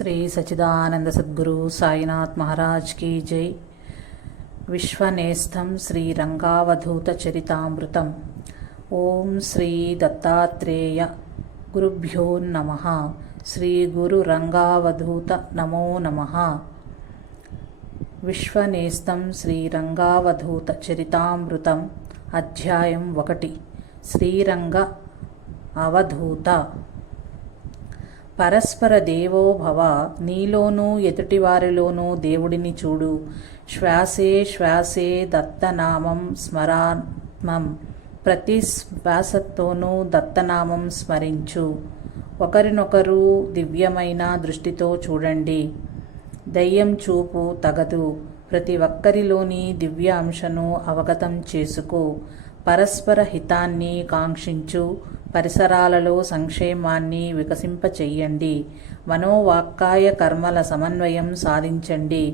శ్రీ సచిదానంద సద్గురు సాయినాథ్ మహారాజ్ की जय। విశ్వనేస్తం శ్రీ రంగావధూత చరితామృతం। ఓం శ్రీ దత్తాత్రేయ గురుభ్యో నమః। శ్రీ గురు రంగావధూత నమో నమః। విశ్వనేస్తం శ్రీ రంగావధూత చరితామృతం। అధ్యాయం 1 శ్రీరంగ అవధూత। పరస్పర దేవో భవ, నీలోనూ ఎదుటివారిలోనూ దేవుడిని చూడు। శ్వాసే శ్వాసే దత్తనామం స్మరాత్మం, ప్రతి శ్వాసతోనూ దత్తనామం స్మరించు। ఒకరినొకరు దివ్యమైన దృష్టితో చూడండి। దయ్యం చూపు తగదు, ప్రతి ఒక్కరిలోని దివ్య అంశను అవగతం చేసుకో। పరస్పర హితాన్ని కాంక్షించు, పరిసరాలలో సంక్షేమాన్ని వికసింపచెయ్యండి। మనోవాక్కాయ కర్మల సమన్వయం సాధించండి।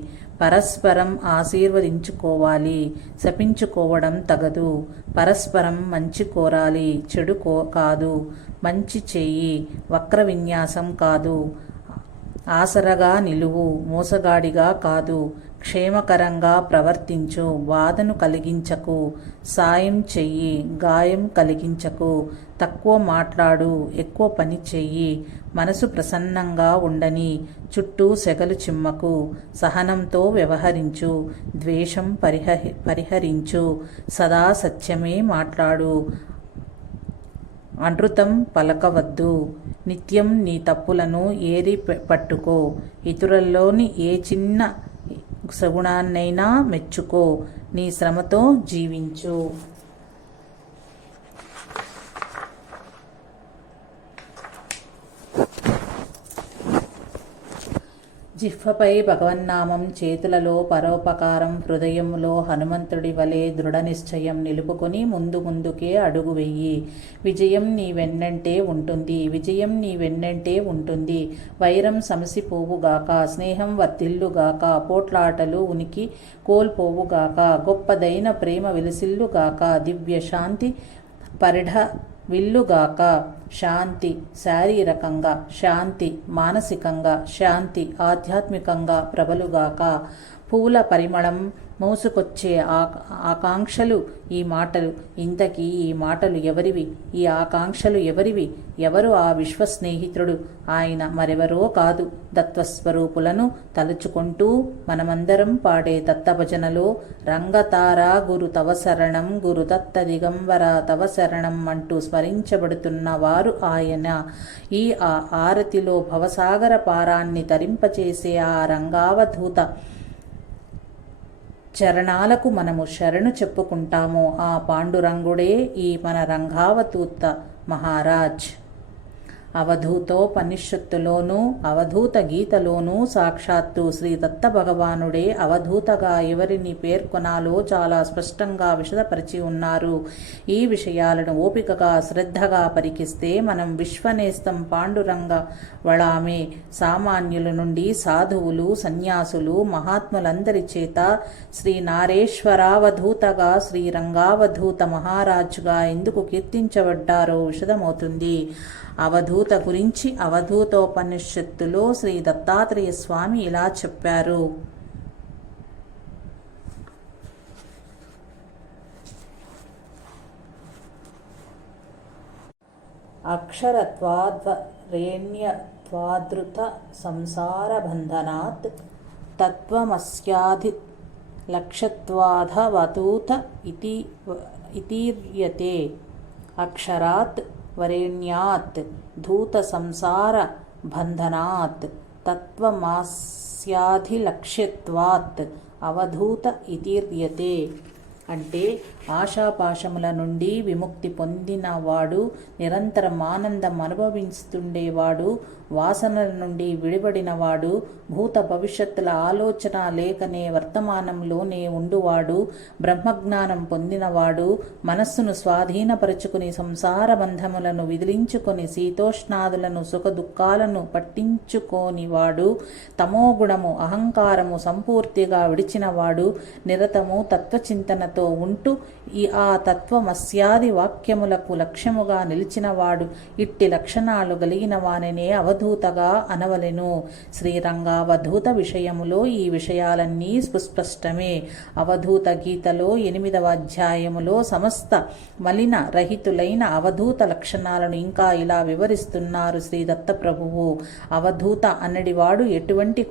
పరస్పరం ఆశీర్వదించుకోవాలి, శపించుకోవడం తగదు। పరస్పరం మంచి కోరాలి, చెడు కాదు। మంచి చెయ్యి, వక్ర విన్యాసం కాదు। ఆసరగా నిలువు, మోసగాడిగా కాదు। క్షేమకరంగా ప్రవర్తించు, బాధను కలిగించకు। సాయం చెయ్యి, గాయం కలిగించకు। తక్కువ మాట్లాడు, ఎక్కువ పని చెయ్యి। మనసు ప్రసన్నంగా ఉండని, చుట్టూ సెగలు చిమ్మకు। సహనంతో వ్యవహరించు, ద్వేషం పరిహరించు। సదా సత్యమే మాట్లాడు, అనృతం పలకవద్దు। నిత్యం నీ తప్పులను ఏరి పట్టుకో। ఇతరుల్లోని ఏ చిన్న సగుణాన్నైనా మెచ్చుకో। నీ శ్రమతో జీవించు। జిహ్వపై భగవన్నామం, చేతులలో పరోపకారం, హృదయంలో హనుమంతుడి వలె దృఢ నిశ్చయం నిలుపుకొని ముందుకే అడుగు వెయ్యి। విజయం నీ వెన్నంటే ఉంటుంది, విజయం నీ వెన్నంటే ఉంటుంది। వైరం సమసిపోవుగాక, స్నేహం వర్ధిల్లుగాక, పోట్లాటలు ఉనికి కోల్పోవుగాక। గొప్పదైన ప్రేమ విలసిల్లుగాక, దివ్య శాంతి పరిఢ విల్లుగాక। శాంతి శారీరకంగా, శాంతి మానసికంగా, శాంతి ఆధ్యాత్మికంగా ప్రబలుగాక। పూల పరిమళం మోసుకొచ్చే ఆకాంక్షలు ఈ మాటలు। ఇంతకీ ఈ మాటలు ఎవరివి? ఈ ఆకాంక్షలు ఎవరివి? ఎవరు ఆ విశ్వస్నేహితుడు? ఆయన మరెవరో కాదు, దత్తస్వరూపులను తలుచుకుంటూ మనమందరం పాడే దత్తభజనలో రంగతారా గురు తవ శరణం, గురు దత్త దిగంబర తవ శరణం అంటూ స్మరించబడుతున్న వారు ఆయన। ఈ ఆరతిలో భవసాగర పారాన్ని తరింపచేసే ఆ రంగావధూత చరణాలకు మనము శరణు చెప్పుకుంటాము। ఆ పాండురంగుడే ఈ మన రంగావధూత మహారాజ్। అవధూతోపనిషత్తులోనూ అవధూత గీతలోనూ సాక్షాత్తు శ్రీ దత్త భగవానుడే అవధూతగా ఎవరిని పేర్కొనాలో చాలా స్పష్టంగా విశదపరిచి ఉన్నారు। ఈ విషయాలను ఓపికగా శ్రద్ధగా పరికిస్తే మనం విశ్వనేస్తం పాండురంగ వళామే సామాన్యుల నుండి సాధువులు, సన్యాసులు, మహాత్ములందరి చేత శ్రీ నారేశ్వరావధూతగా, శ్రీరంగావధూత మహారాజుగా ఎందుకు కీర్తించబడ్డారో విశదమవుతుంది। అవధూత గురించి అవధూతోపనిషత్తులో శ్రీ దత్తాత్రేయ స్వామి ఇలా చెప్పారు। అక్షరత్వాద్వరేణ్యత్వాదృత సంసారబంధనాత్ తత్వమస్యాధి లక్ష్యత్వాధవధూత ఇతీర్యతే। అక్షరాత్ వరేణ్యాత్ ధూత సంసార బంధనాత్ తత్వమాస్యాధిలక్ష్యత్వాత్ అవధూత ఇతీర్యతే। అంటే ఆశాపాశముల నుండి విముక్తి పొందినవాడు, నిరంతరం ఆనందం అనుభవిస్తుండేవాడు, వాసనల నుండి విడిపడినవాడు, భూత భవిష్యత్తుల ఆలోచన లేకనే వర్తమానంలోనే ఉండువాడు, బ్రహ్మజ్ఞానం పొందినవాడు, మనస్సును స్వాధీనపరుచుకుని సంసార బంధములను విదిలించుకొని శీతోష్ణాదులను సుఖ దుఃఖాలను పట్టించుకోనివాడు, తమోగుణము అహంకారము సంపూర్తిగా విడిచినవాడు, నిరతము తత్వచింతనతో ఉంటూ ఆ తత్వమస్యాది వాక్యములకు లక్ష్యముగా నిలిచినవాడు, ఇట్టి లక్షణాలు కలిగిన వానినే అవధూత అవధూతగా అనవలెను. శ్రీరంగావధూత విషయములో ఈ విషయాలన్నీ సుస్పష్టమే. అవధూత గీతలో 8వ అధ్యాయములో సమస్త మలిన రహితులైన అవధూత లక్షణాలను ఇంకా ఇలా వివరిస్తున్నారు శ్రీ దత్తప్రభువు. అవధూత అన్నడివాడు ఎటువంటి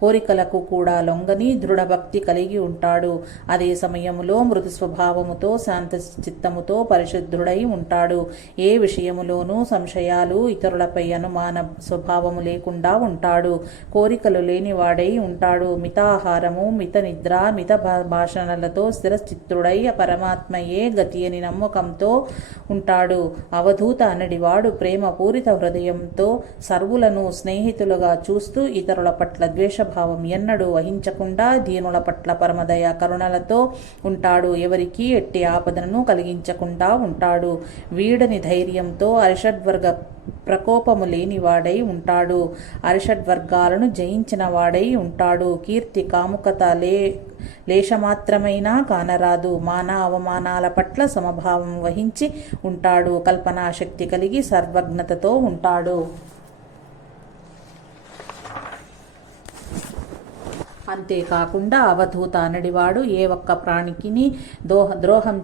కోరికలకు కూడా లొంగని దృఢభక్తి కలిగి ఉంటాడు. అదే సమయములో మృదు స్వభావముతో శాంత చిత్తముతో పరిశుద్ధుడై ఉంటాడు. ఏ విషయములోనూ సంశయాలు, ఇతరులపై అనుమాన స్వభావము లేకుండా ఉంటాడు. కోరికలు లేనివాడై ఉంటాడు. మితాహారము, మిత నిద్ర, మిత భాషణలతో స్థిరచిత్తుడై పరమాత్మయే గతి అని నమ్మకంతో ఉంటాడు. అవధూత అనడివాడు ప్రేమపూరిత హృదయంతో సర్వులను స్నేహితులుగా చూస్తూ ఇతరుల పట్ల ద్వేష భావం ఎన్నడూ వహించకుండా దీనుల పట్ల పరమదయ కరుణలతో ఉంటాడు. ఎవరికి ఎట్టి ఆపదను కలిగించకుండా ఉంటాడు. వీడని ధైర్యంతో అరిషడ్వర్గ ప్రకోపము లేనివాడై ఉంటాడు. అరిషడ్వర్గాలను జయించిన వాడై ఉంటాడు. కీర్తి కాముకత లేశమాత్రమైనా కానరాదు. మాన అవమానాల పట్ల సమభావం వహించి ఉంటాడు. కల్పనాశక్తి కలిగి సర్వజ్ఞతతో ఉంటాడు. అంతేకాకుండా అవధూత అనడివాడు ఏ ఒక్క ప్రాణికిని ద్రోహం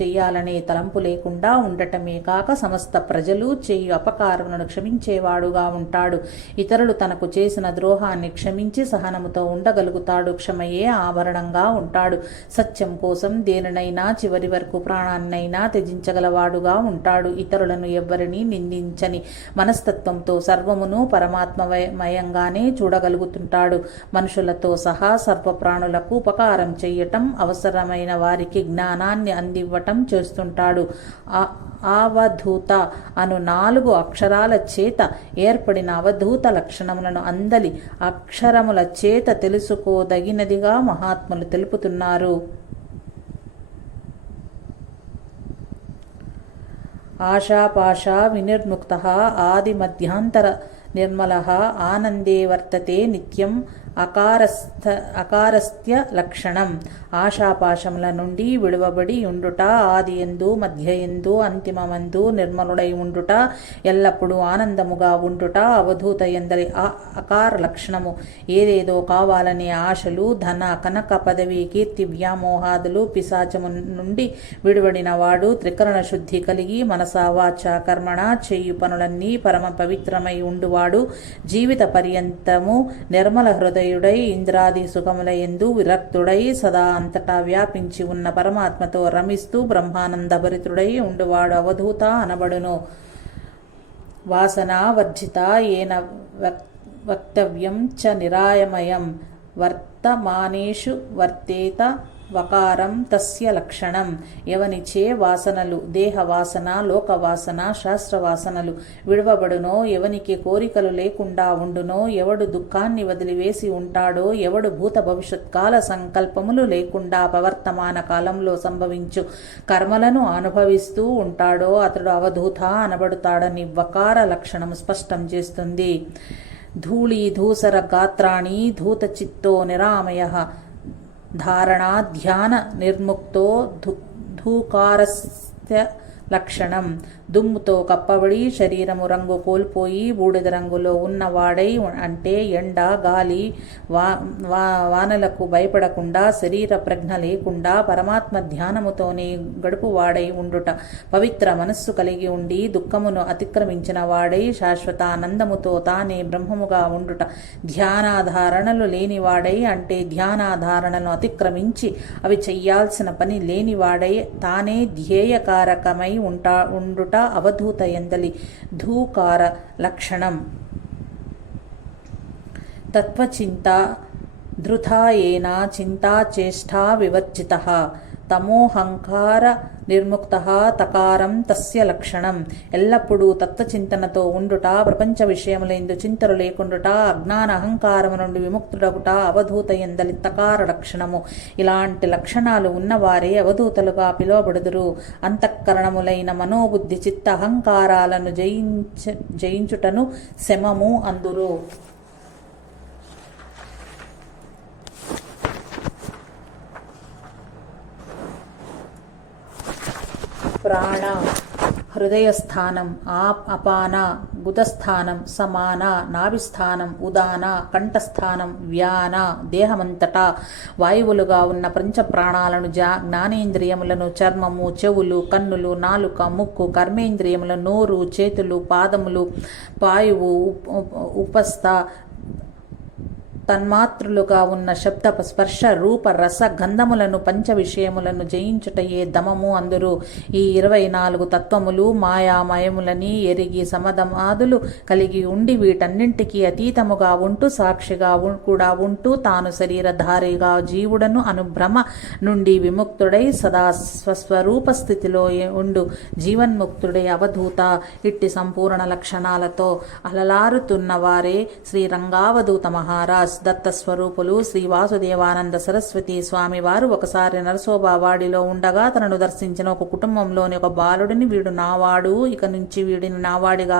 చెయ్యాలనే తలంపు లేకుండా ఉండటమే కాక సమస్త ప్రజలు చేయు అపకారములను క్షమించేవాడుగా ఉంటాడు. ఇతరులు తనకు చేసిన ద్రోహాన్ని క్షమించి సహనముతో ఉండగలుగుతాడు. క్షమయే ఆభరణంగా ఉంటాడు. సత్యం కోసం దేనినైనా చివరి వరకు ప్రాణాన్నైనా త్యజించగలవాడుగా ఉంటాడు. ఇతరులను ఎవ్వరినీ నిందించని మనస్తత్వంతో సర్వమును పరమాత్మమయంగానే చూడగలుగుతుంటాడు. మనుషులతో సహా సర్వప్రాణులకు ఉపకారం చేయటం, అవసరమైన వారికి జ్ఞానాన్ని అందివ్వటం చేస్తుంటాడు. అవధూత అను 4 అక్షరాల చేత ఏర్పడిన అవధూత లక్షణములను అందలి అక్షరముల చేత తెలుసుకోదగినదిగా మహాత్ములు తెలుపుతున్నారు. ఆశాపాశ వినిర్ముక్త ఆది మధ్యాంతర నిర్మలః ఆనందే వర్తతే నిత్యం అకారస్త్య లక్షణం. ఆశాపాశముల నుండి విడువబడి ఉండుట, ఆదియందు మధ్యయందు అంతిమమందు నిర్మలుడై ఉండుట, ఎల్లప్పుడూ ఆనందముగా ఉండుట అవధూత ఎందరి అకార లక్షణము. ఏదేదో కావాలనే ఆశలు, ధన కనక పదవి కీర్తి వ్యామోహాదులు పిశాచము నుండి విడువడిన వాడు త్రికరణ శుద్ధి కలిగి మనసా వాచ కర్మణ చేయు పనులన్నీ పరమ పవిత్రమై ఉండువాడు జీవిత పర్యంతము నిర్మల హృదయుడై ఇంద్రాది సుఖముల యందు విరక్తుడై సదా అంతటా వ్యాపించి ఉన్న పరమాత్మతో రమిస్తూ బ్రహ్మానంద భరితుడై ఉండువాడు అవధూత అనబడును. వాసనా వర్జిత ఏన వక్తవ్యం చ నిరాయమయం వర్తమానేషు వర్తేత వకారం తస్య లక్షణం. ఎవనిచే వాసనలు, దేహ వాసన, లోకవాసన, శాస్త్రవాసనలు విడవబడునో, ఎవనికి కోరికలు లేకుండా ఉండునో, ఎవడు దుఃఖాన్ని వదిలివేసి ఉంటాడో, ఎవడు భూత భవిష్యత్ కాల సంకల్పములు లేకుండా ప్రవర్తమాన కాలంలో సంభవించు కర్మలను అనుభవిస్తూ ఉంటాడో అతడు అవధూత అనబడుతాడని వకార లక్షణం స్పష్టం చేస్తుంది. ధూళి ధూసర గాత్రాణి ధూత చిత్తో నిరామయ ధారణా ధ్యాన నిర్ముక్తో ధూకారస్య లక్షణం. దుమ్ముతో కప్పబడి శరీరము రంగు కోల్పోయి బూడిద రంగులో ఉన్నవాడై అంటే ఎండ గాలి వానలకు భయపడకుండా శరీర ప్రజ్ఞ లేకుండా పరమాత్మ ధ్యానముతోనే గడుపువాడై ఉండుట. పవిత్ర మనస్సు కలిగి ఉండి దుఃఖమును అతిక్రమించిన వాడై శాశ్వతానందముతో తానే బ్రహ్మముగా ఉండుట. ధ్యానాధారణలు లేనివాడై అంటే ధ్యానాధారణలను అతిక్రమించి అవి చెయ్యాల్సిన పని లేనివాడై తానే ధ్యేయకారకమై ఉండుట అవధూత ఎందలి ధూకార లక్షణం. తత్వచింత ధృతాయేన చింతా చేష్టా వివర్జితః తమోహంకార నిర్ముక్తః తకారం తస్య లక్షణం. ఎల్లప్పుడూ తత్వచింతనతో ఉండుట, ప్రపంచ విషయములందు చింతలు లేకుండుట, అజ్ఞాన అహంకారము నుండి విముక్తుడగుట అవధూత ఎందలి తకార లక్షణము. ఇలాంటి లక్షణాలు ఉన్నవారే అవధూతలుగా పిలువబడుదురు. అంతఃకరణములైన మనోబుద్ధి చిత్త అహంకారాలను జయించుటను శమము అందురు. ప్రాణ హృదయస్థానం, అపాన గుదస్థానం, సమాన నాభిస్థానం, ఉదాన కంఠస్థానం, వ్యాన దేహమంతటా వాయువులుగా ఉన్న పంచప్రాణాలను, జ్ఞానేంద్రియములను, చర్మము, చెవులు, కన్నులు, నాలుక, ముక్కు, కర్మేంద్రియములు, నోరు, చేతులు, పాదములు, పాయువు, ఉపస్థ తన్మాత్రులుగా ఉన్న శబ్ద స్పర్శ రూప రస గంధములను పంచ విషయములను జయించుటయే దమము అందురు. ఈ 24 తత్వములు మాయామయములని ఎరిగి సమధమాదులు కలిగి ఉండి వీటన్నింటికీ అతీతముగా ఉంటూ సాక్షిగా కూడా ఉంటూ తాను శరీరధారిగా జీవుడను అనుభ్రమ నుండి విముక్తుడై సదా స్వస్వరూప స్థితిలో ఉండు జీవన్ముక్తుడై అవధూత ఇట్టి సంపూర్ణ లక్షణాలతో అలలారుతున్న వారే శ్రీ రంగావధూత మహారాజ్ దత్తస్వరూపులు శ్రీ వాసుదేవానంద సరస్వతి స్వామి వారు ఒకసారి నరసోబావాడిలో ఉండగా తనను దర్శించిన ఒక కుటుంబంలోని ఒక బాలుడిని వీడు నావాడు, ఇక నుంచి వీడిని నావాడిగా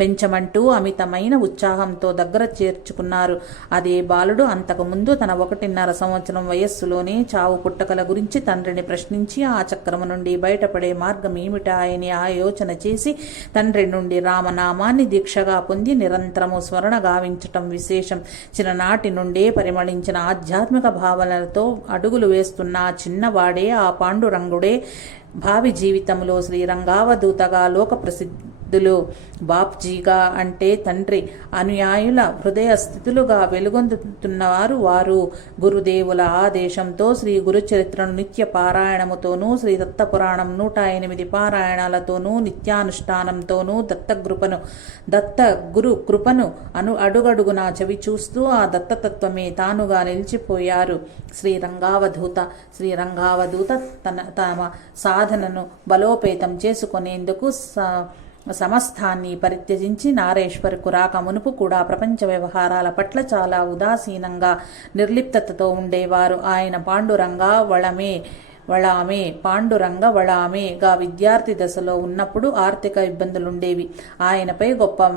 పెంచమంటూ అమితమైన ఉత్సాహంతో దగ్గర చేర్చుకున్నారు. అదే బాలుడు అంతకు ముందు తన 1.5 సంవత్సరం వయస్సులోనే చావు పుట్టకల గురించి తండ్రిని ప్రశ్నించి ఆ చక్రము నుండి బయటపడే మార్గం ఏమిటా అని ఆయోచన చేసి తండ్రి నుండి రామనామాన్ని దీక్షగా పొంది నిరంతరము స్మరణ గావించటం విశేషం. చిన్ననాటి నుండే పరిమళించిన ఆధ్యాత్మిక భావనలతో అడుగులు వేస్తున్న చిన్నవాడే ఆ పాండురంగుడే భావి జీవితంలో శ్రీరంగావధూతగా లోక ప్రసిద్ధులు. బాప్జీగా అంటే తండ్రి అనుయాయుల హృదయ స్థితులుగా వెలుగొందుతున్నవారు వారు. గురుదేవుల ఆదేశంతో శ్రీ గురుచరిత్రను నిత్య పారాయణముతోనూ, శ్రీ దత్తపురాణం 108 పారాయణాలతోనూ, నిత్యానుష్ఠానంతోనూ దత్త గురు కృపను అడుగడుగునా చవి చూస్తూ ఆ దత్తతత్వమే తానుగా నిలిచిపోయారు శ్రీరంగావధూత. శ్రీరంగావధూత తమ సాధనను బలోపేతం చేసుకునేందుకు సమస్తాన్ని పరిత్యజించి నారేశ్వరకు రాక మునుపు కూడా ప్రపంచ వ్యవహారాల పట్ల చాలా ఉదాసీనంగా నిర్లిప్తతతో ఉండేవారు. ఆయన పాండురంగ వళామేగా విద్యార్థి దశలో ఉన్నప్పుడు ఆర్థిక ఇబ్బందులుండేవి. ఆయనపై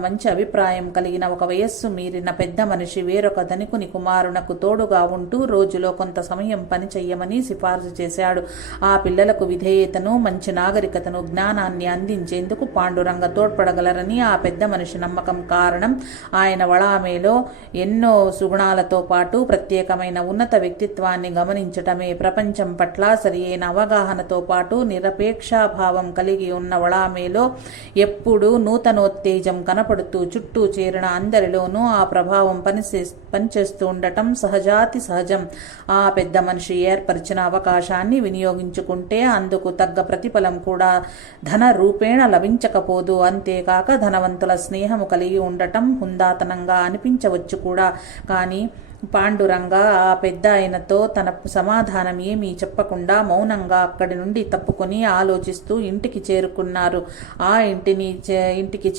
మంచి అభిప్రాయం కలిగిన ఒక వయస్సు మీరిన పెద్ద మనిషి వేరొక ధనికుని కుమారునకు తోడుగా ఉంటూ రోజులో కొంత సమయం పని చెయ్యమని సిఫార్సు చేశాడు. ఆ పిల్లలకు విధేయతను, మంచి నాగరికతను, జ్ఞానాన్ని అందించేందుకు పాండురంగ తోడ్పడగలరని ఆ పెద్ద మనిషి నమ్మకం. కారణం ఆయన వళామేలో ఎన్నో సుగుణాలతో పాటు ప్రత్యేకమైన ఉన్నత వ్యక్తిత్వాన్ని గమనించటమే. ప్రపంచం పట్ల అయిన అవగాహనతో పాటు నిరపేక్షాభావం కలిగి ఉన్న వళామేలో ఎప్పుడూ నూతనోత్తేజం కనపడుతూ చుట్టూ చేరిన అందరిలోనూ ఆ ప్రభావం పనిచేస్తూ ఉండటం సహజాతి సహజం. ఆ పెద్ద మనిషి ఏర్పరిచిన అవకాశాన్ని వినియోగించుకుంటే అందుకు తగ్గ ప్రతిఫలం కూడా ధన రూపేణ లభించకపోదు. అంతేకాక ధనవంతుల స్నేహము కలిగి ఉండటం హుందాతనంగా అనిపించవచ్చు కూడా. కానీ పాండురంగ ఆ పెద్ద ఆయనతో తన సమాధానం ఏమీ చెప్పకుండా మౌనంగా అక్కడి నుండి తప్పుకొని ఆలోచిస్తూ ఇంటికి చేరుకున్నారు. ఆ ఇంటికి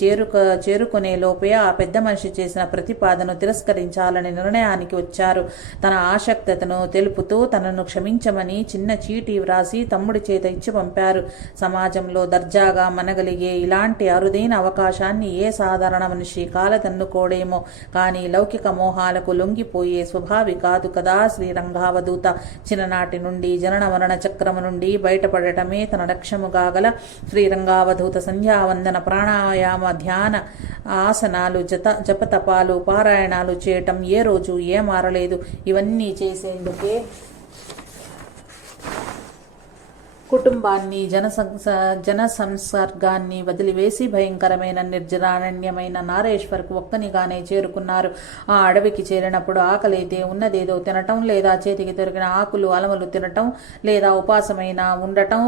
చేరుకునే లోపే ఆ పెద్ద మనిషి చేసిన ప్రతిపాదన తిరస్కరించాలని నిర్ణయానికి వచ్చారు. తన ఆసక్తతను తెలుపుతూ తనను క్షమించమని చిన్న చీటీ వ్రాసి తమ్ముడి చేత ఇచ్చి పంపారు. సమాజంలో దర్జాగా మనగలిగే ఇలాంటి అరుదైన అవకాశాన్ని ఏ సాధారణ మనిషి కాలదన్నుకోడేమో, కానీ లౌకిక మోహాలకు లొంగిపోయి స్వభావి కాదు కదా శ్రీరంగావధూత. చిన్ననాటి నుండి జనన మరణ చక్రము నుండి బయటపడటమే తన లక్ష్యముగా గల శ్రీరంగావధూత సంధ్యావందన, ప్రాణాయామ, ధ్యాన, ఆసనాలు, జపతపాలు, పారాయణాలు చేయటం ఏ రోజు ఏ మారలేదు. ఇవన్నీ చేసేందుకే కుటుంబాన్ని, జన సంసర్గాన్ని వదిలివేసి భయంకరమైన నిర్జరారణ్యమైన నారేశ్వర్కు ఒక్కనిగానే చేరుకున్నారు. ఆ అడవికి చేరినప్పుడు ఆకలైతే ఉన్నదేదో తినటం, లేదా చేతికి దొరికిన ఆకులు అలమలు తినటం, లేదా ఉపాసమైన ఉండటం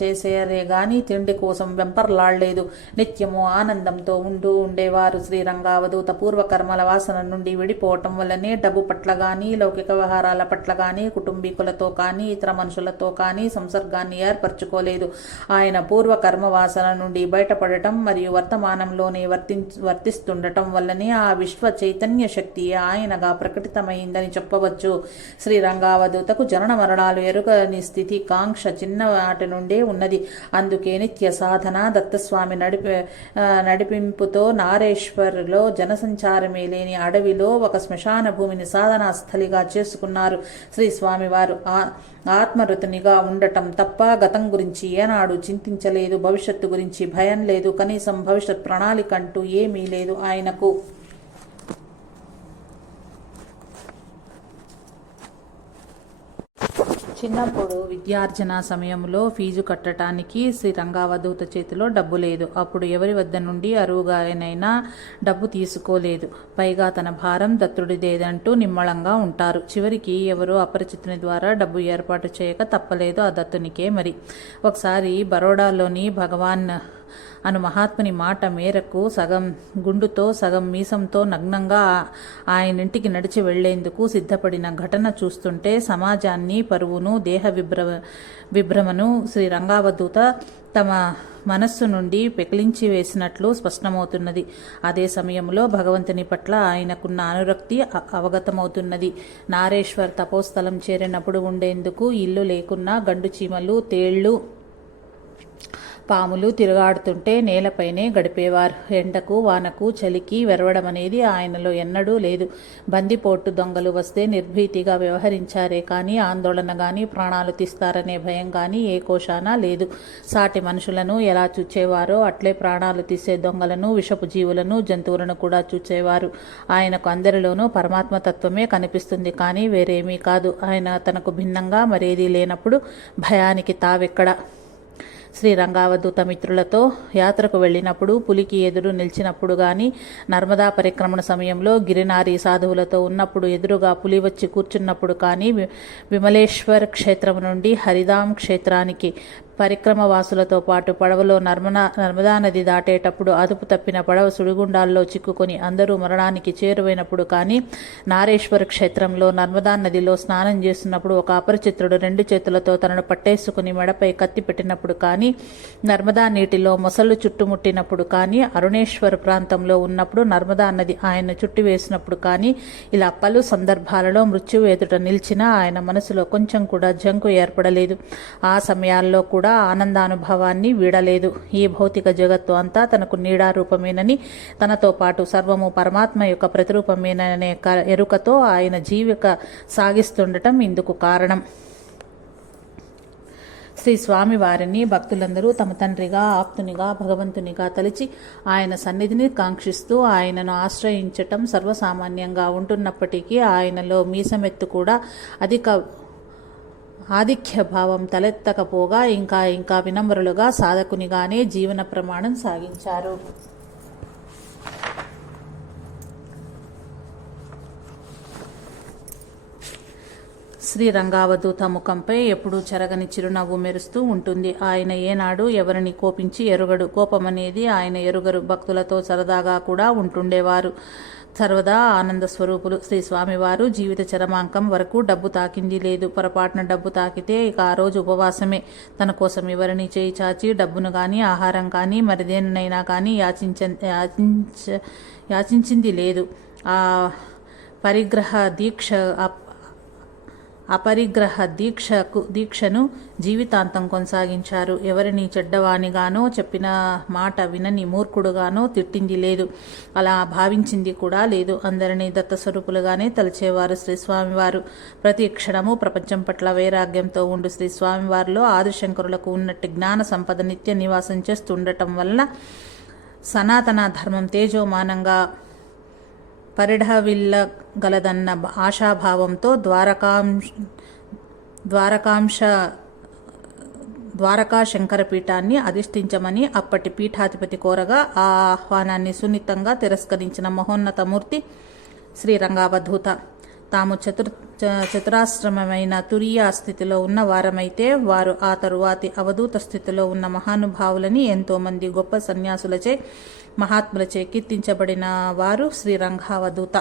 చేసేరే గాని తిండి కోసం వెంపర్లాడలేదు. నిత్యము ఆనందంతో ఉండేవారు. శ్రీరంగావధూత పూర్వకర్మల వాసన నుండి విడిపోవటం వల్లనే డబ్బు పట్ల గాని, లౌకిక వ్యవహారాల పట్ల గాని, కుటుంబీకులతో కానీ, ఇతర మనుషులతో కానీ సంసర్గాన్ని ఏర్పరచుకోలేదు. ఆయన పూర్వ కర్మవాసన నుండి బయటపడటం మరియు వర్తమానంలోనే వర్తిస్తుండటం వల్లనే ఆ విశ్వ చైతన్య శక్తి ఆయనగా ప్రకటితమైందని చెప్పవచ్చు. శ్రీరంగావధూతకు జనన మరణాలు ఎరుగని స్థితి కాంక్ష చిన్ననాటి నుండే ఉన్నది. అందుకే నిత్య సాధన, దత్తస్వామి నడిపింపుతో నారేశ్వర్లో జనసంచారమే లేని అడవిలో ఒక శ్మశాన భూమిని సాధనా స్థలిగా చేసుకున్నారు. శ్రీ స్వామివారు ఆత్మరుతునిగా ఉండటం తప్ప తప్ప గతం గురించి ఏనాడు చింతించలేదు. భవిష్యత్తు గురించి భయం లేదు. కనీసం భవిష్యత్ ప్రణాళిక అంటూ ఏమీ లేదు ఆయనకు. చిన్నప్పుడు విద్యార్జన సమయంలో ఫీజు కట్టడానికి శ్రీ రంగావధూత చేతిలో డబ్బు లేదు. అప్పుడు ఎవరి వద్ద నుండి అరువుగానైనా డబ్బు తీసుకోలేదు. పైగా తన భారం దత్తుడిదేదంటూ నిమ్మళంగా ఉంటారు. చివరికి ఎవరో అపరిచితుని ద్వారా డబ్బు ఏర్పాటు చేయక తప్పలేదు ఆ దత్తునికే. మరి ఒకసారి బరోడాలోని భగవాన్ అను మహాత్ముని మాట మేరకు సగం గుండుతో సగం మీసంతో నగ్నంగా ఆయనింటికి నడిచి వెళ్లేందుకు సిద్ధపడిన ఘటన చూస్తుంటే సమాజాన్ని, పరువును, దేహ విభ్రమను శ్రీ రంగావధూత తమ మనస్సు నుండి పెకిలించి వేసినట్లు స్పష్టమవుతున్నది. అదే సమయంలో భగవంతుని పట్ల ఆయనకున్న అనురక్తి అవగతమవుతున్నది. నారేశ్వర్ తపోస్థలం చేరినప్పుడు ఉండేందుకు ఇల్లు లేకున్నా గండు చీమలు, తేళ్లు, పాములు తిరుగాడుతుంటే నేలపైనే గడిపేవారు. ఎండకు, వానకు, చలికి వెరవడం అనేది ఆయనలో ఎన్నడూ లేదు. బందిపోటు దొంగలు వస్తే నిర్భీతిగా వ్యవహరించారే కానీ ఆందోళన గాని, ప్రాణాలు తీస్తారనే భయం గాని ఏ కోశానా లేదు. సాటి మనుషులను ఎలా చూచేవారో అట్లే ప్రాణాలు తీసే దొంగలను, విషపు జీవులను, జంతువులను కూడా చూచేవారు. ఆయనకు అందరిలోనూ పరమాత్మతత్వమే కనిపిస్తుంది కానీ వేరేమీ కాదు. ఆయన తనకు భిన్నంగా మరేదీ లేనప్పుడు భయానికి తావెక్కడ? శ్రీ రంగావధూత మిత్రులతో యాత్రకు వెళ్ళినప్పుడు, పులికి ఎదురు నిలిచినప్పుడు గాని, నర్మదా పరిక్రమణ సమయంలో గిరినారి సాధువులతో ఉన్నప్పుడు ఎదురుగా పులి వచ్చి కూర్చున్నప్పుడు కానీ, విమలేశ్వర్ క్షేత్రం నుండి హరిధామ్ క్షేత్రానికి పరిక్రమ వాసులతో పాటు పడవలో నర్మదా నది దాటేటప్పుడు అదుపు తప్పిన పడవ సుడిగుండాల్లో చిక్కుకొని అందరూ మరణానికి చేరువైనప్పుడు కానీ, నారేశ్వర క్షేత్రంలో నర్మదా నదిలో స్నానం చేస్తున్నప్పుడు ఒక అపరిచితుడు 2 చేతులతో తనను పట్టేసుకుని మెడపై కత్తి పెట్టినప్పుడు కానీ, నర్మదా నీటిలో మొసళ్ళు చుట్టుముట్టినప్పుడు కానీ, అరుణేశ్వర ప్రాంతంలో ఉన్నప్పుడు నర్మదా నది ఆయన చుట్టివేసినప్పుడు కానీ, ఇలా పలు సందర్భాలలో మృత్యువు ఎదుట నిలిచినా ఆయన మనసులో కొంచెం కూడా జంకు ఏర్పడలేదు. ఆ సమయాల్లో కూడా ఆనందానుభవాన్ని వీడలేదు. ఈ భౌతిక జగత్తు అంతా తనకు నీడారూపమేనని, తనతో పాటు సర్వము పరమాత్మ యొక్క ప్రతిరూపమేననే ఎరుకతో ఆయన జీవిక సాగిస్తుండటం ఇందుకు కారణం. శ్రీ స్వామివారిని భక్తులందరూ తమ తండ్రిగా, ఆప్తునిగా, భగవంతునిగా తలిచి ఆయన సన్నిధిని కాంక్షిస్తూ ఆయనను ఆశ్రయించటం సర్వసామాన్యంగా ఉంటున్నప్పటికీ ఆయనలో మీసమెత్తు కూడా ఆధిక్య భావం తలెత్తకపోగా ఇంకా వినమ్రులుగా సాధకునిగానే జీవన ప్రమాణం సాగించారు. శ్రీ రంగావధూత ముఖంపై ఎప్పుడూ చెరగని చిరునవ్వు మెరుస్తూ ఉంటుంది. ఆయన ఏనాడు ఎవరిని కోపించి ఎరుగడు. కోపమనేది ఆయన ఎరుగరు. భక్తులతో సరదాగా కూడా ఉంటుండేవారు. సర్వదా ఆనంద స్వరూపులు. శ్రీ స్వామివారు జీవిత చరమాంకం వరకు డబ్బు తాకింది లేదు. పొరపాటున డబ్బు తాకితే ఇక ఆ రోజు ఉపవాసమే. తన కోసం ఎవరిని చేయి చాచి డబ్బును కానీ, ఆహారం కానీ, మరిదేనైనా కానీ యాచించింది లేదు. ఆ అపరిగ్రహ దీక్షను జీవితాంతం కొనసాగించారు. ఎవరిని చెడ్డవానిగానో, చెప్పిన మాట వినని మూర్ఖుడుగానో తిట్టింది లేదు. అలా భావించింది కూడా లేదు. అందరినీ దత్తస్వరూపులుగానే తలచేవారు శ్రీస్వామివారు. ప్రతి క్షణము ప్రపంచం పట్ల వైరాగ్యంతో ఉండు శ్రీస్వామివారిలో ఆదిశంకరులకు ఉన్నట్టు జ్ఞాన సంపద నిత్య నివాసం చేస్తుండటం వలన సనాతన ధర్మం తేజోమానంగా పరిఢవిల్లగలదన్న ఆశాభావంతో ద్వారకా శంకరపీఠాన్ని అధిష్ఠించమని అప్పటి పీఠాధిపతి కోరగా ఆ ఆహ్వానాన్ని సున్నితంగా తిరస్కరించిన మహోన్నతమూర్తి శ్రీ రంగావధూత. తాము చతురాశ్రమమైన తురీయ స్థితిలో ఉన్న వారమైతే వారు ఆ తరువాతి అవధూత స్థితిలో ఉన్న మహానుభావులని ఎంతోమంది గొప్ప సన్యాసులచే, మహాత్ములచే కీర్తించబడిన వారు శ్రీ రంగావధూత.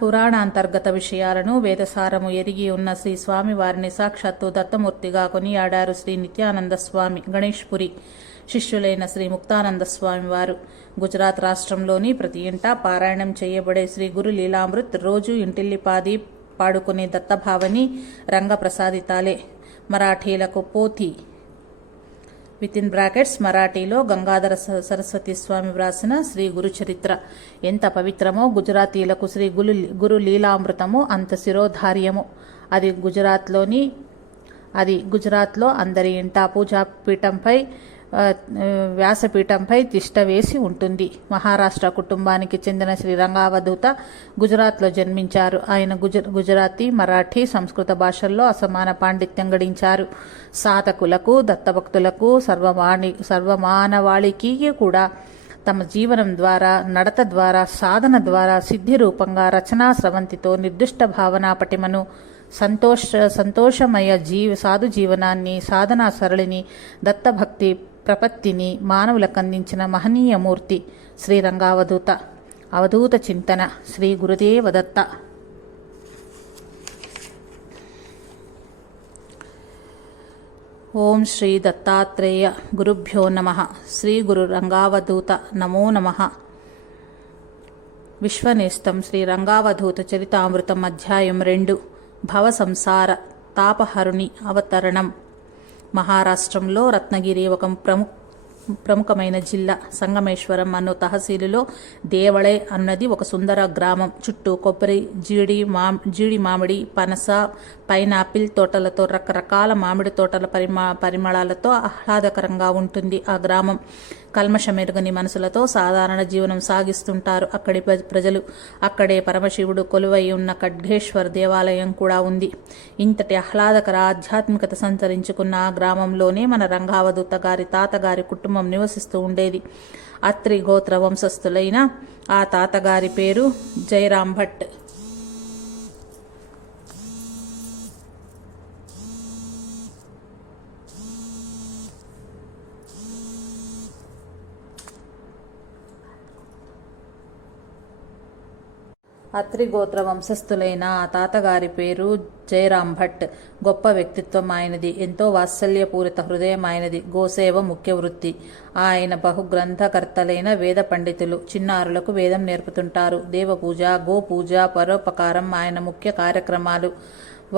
పురాణాంతర్గత విషయాలను వేదసారము ఎరిగి ఉన్న శ్రీ స్వామి వారిని సాక్షాత్తు దత్తమూర్తిగా కొనియాడారు శ్రీ నిత్యానంద స్వామి. గణేష్పురి శిష్యులైన శ్రీ ముక్తానంద స్వామి వారు. గుజరాత్ రాష్ట్రంలోని ప్రతి ఇంటా పారాయణం చేయబడే శ్రీ గురు లీలామృత్ రోజు ఇంటిల్లిపాది పాడుకునే దత్తభావని రంగప్రసాదితాలే. మరాఠీలకు పోథి మరాఠీలో గంగాధర సరస్వతి స్వామి వ్రాసిన శ్రీ గురుచరిత్ర ఎంత పవిత్రమో, గుజరాతీలకు శ్రీ గురు లీలామృతము అంత శిరోధార్యము. అది గుజరాత్లోని అది గుజరాత్లో అందరి ఇంటా పూజాపీఠంపై వ్యాసపీఠంపై తిష్ట వేసి ఉంటుంది. మహారాష్ట్ర కుటుంబానికి చెందిన శ్రీ రంగావధూత గుజరాత్లో జన్మించారు. ఆయన గుజరాతీ, మరాఠీ, సంస్కృత భాషల్లో అసమాన పాండిత్యం గడించారు. సాధకులకు, దత్తభక్తులకు, సర్వమానవాళికి కూడా తమ జీవనం ద్వారా, నడత ద్వారా, సాధన ద్వారా సిద్ధి రూపంగా రచనా స్రవంతితో నిర్దిష్ట భావనా పటిమను, సంతోషమయ సాధు జీవనాన్ని, సాధనా సరళిని, దత్తభక్తి ప్రపత్తిని మానవులకు అందించిన మహనీయ మూర్తి శ్రీ రంగావధూత. అవధూత చింతన. శ్రీ గురుదేవదత్త. ఓం శ్రీ దత్తాత్రేయ గురుభ్యో నమః. శ్రీ గురు రంగావధూత నమో నమః. విశ్వనేస్తం శ్రీ రంగావధూత చరితామృతం అధ్యాయం 2. భవ సంసార తాపహరుని అవతరణం. మహారాష్ట్రంలో రత్నగిరి ఒక ప్రముఖమైన జిల్లా. సంగమేశ్వరం అను తహసీలులో దేవళే అన్నది ఒక సుందర గ్రామం. చుట్టూ కొబ్బరి, జీడి మామిడి, పనస, పైనాపిల్ తోటలతో, రకరకాల మామిడి తోటల పరిమళాలతో ఆహ్లాదకరంగా ఉంటుంది ఆ గ్రామం. కల్మషమెరుగని మనసులతో సాధారణ జీవనం సాగిస్తుంటారు అక్కడి ప్రజలు. అక్కడే పరమశివుడు కొలువై ఉన్న ఖడ్గేశ్వర్ దేవాలయం కూడా ఉంది. ఇంతటి ఆహ్లాదకర ఆధ్యాత్మికత సంతరించుకున్న ఆ గ్రామంలోనే మన రంగావధూత గారి తాతగారి కుటుంబం నివసిస్తూ ఉండేది. అత్రి గోత్ర వంశస్థులైన ఆ తాతగారి పేరు జయరాం భట్. అత్రి గోత్ర వంశస్థులైన ఆ తాతగారి పేరు జయరాం భట్. గొప్ప వ్యక్తిత్వం ఆయనది. ఎంతో వాత్సల్యపూరిత హృదయం ఆయనది. గోసేవ ముఖ్య వృత్తి. ఆయన బహుగ్రంథకర్తలైన వేద పండితులు. చిన్నారులకు వేదం నేర్పుతుంటారు. దేవపూజ, గోపూజ, పరోపకారం ఆయన ముఖ్య కార్యక్రమాలు.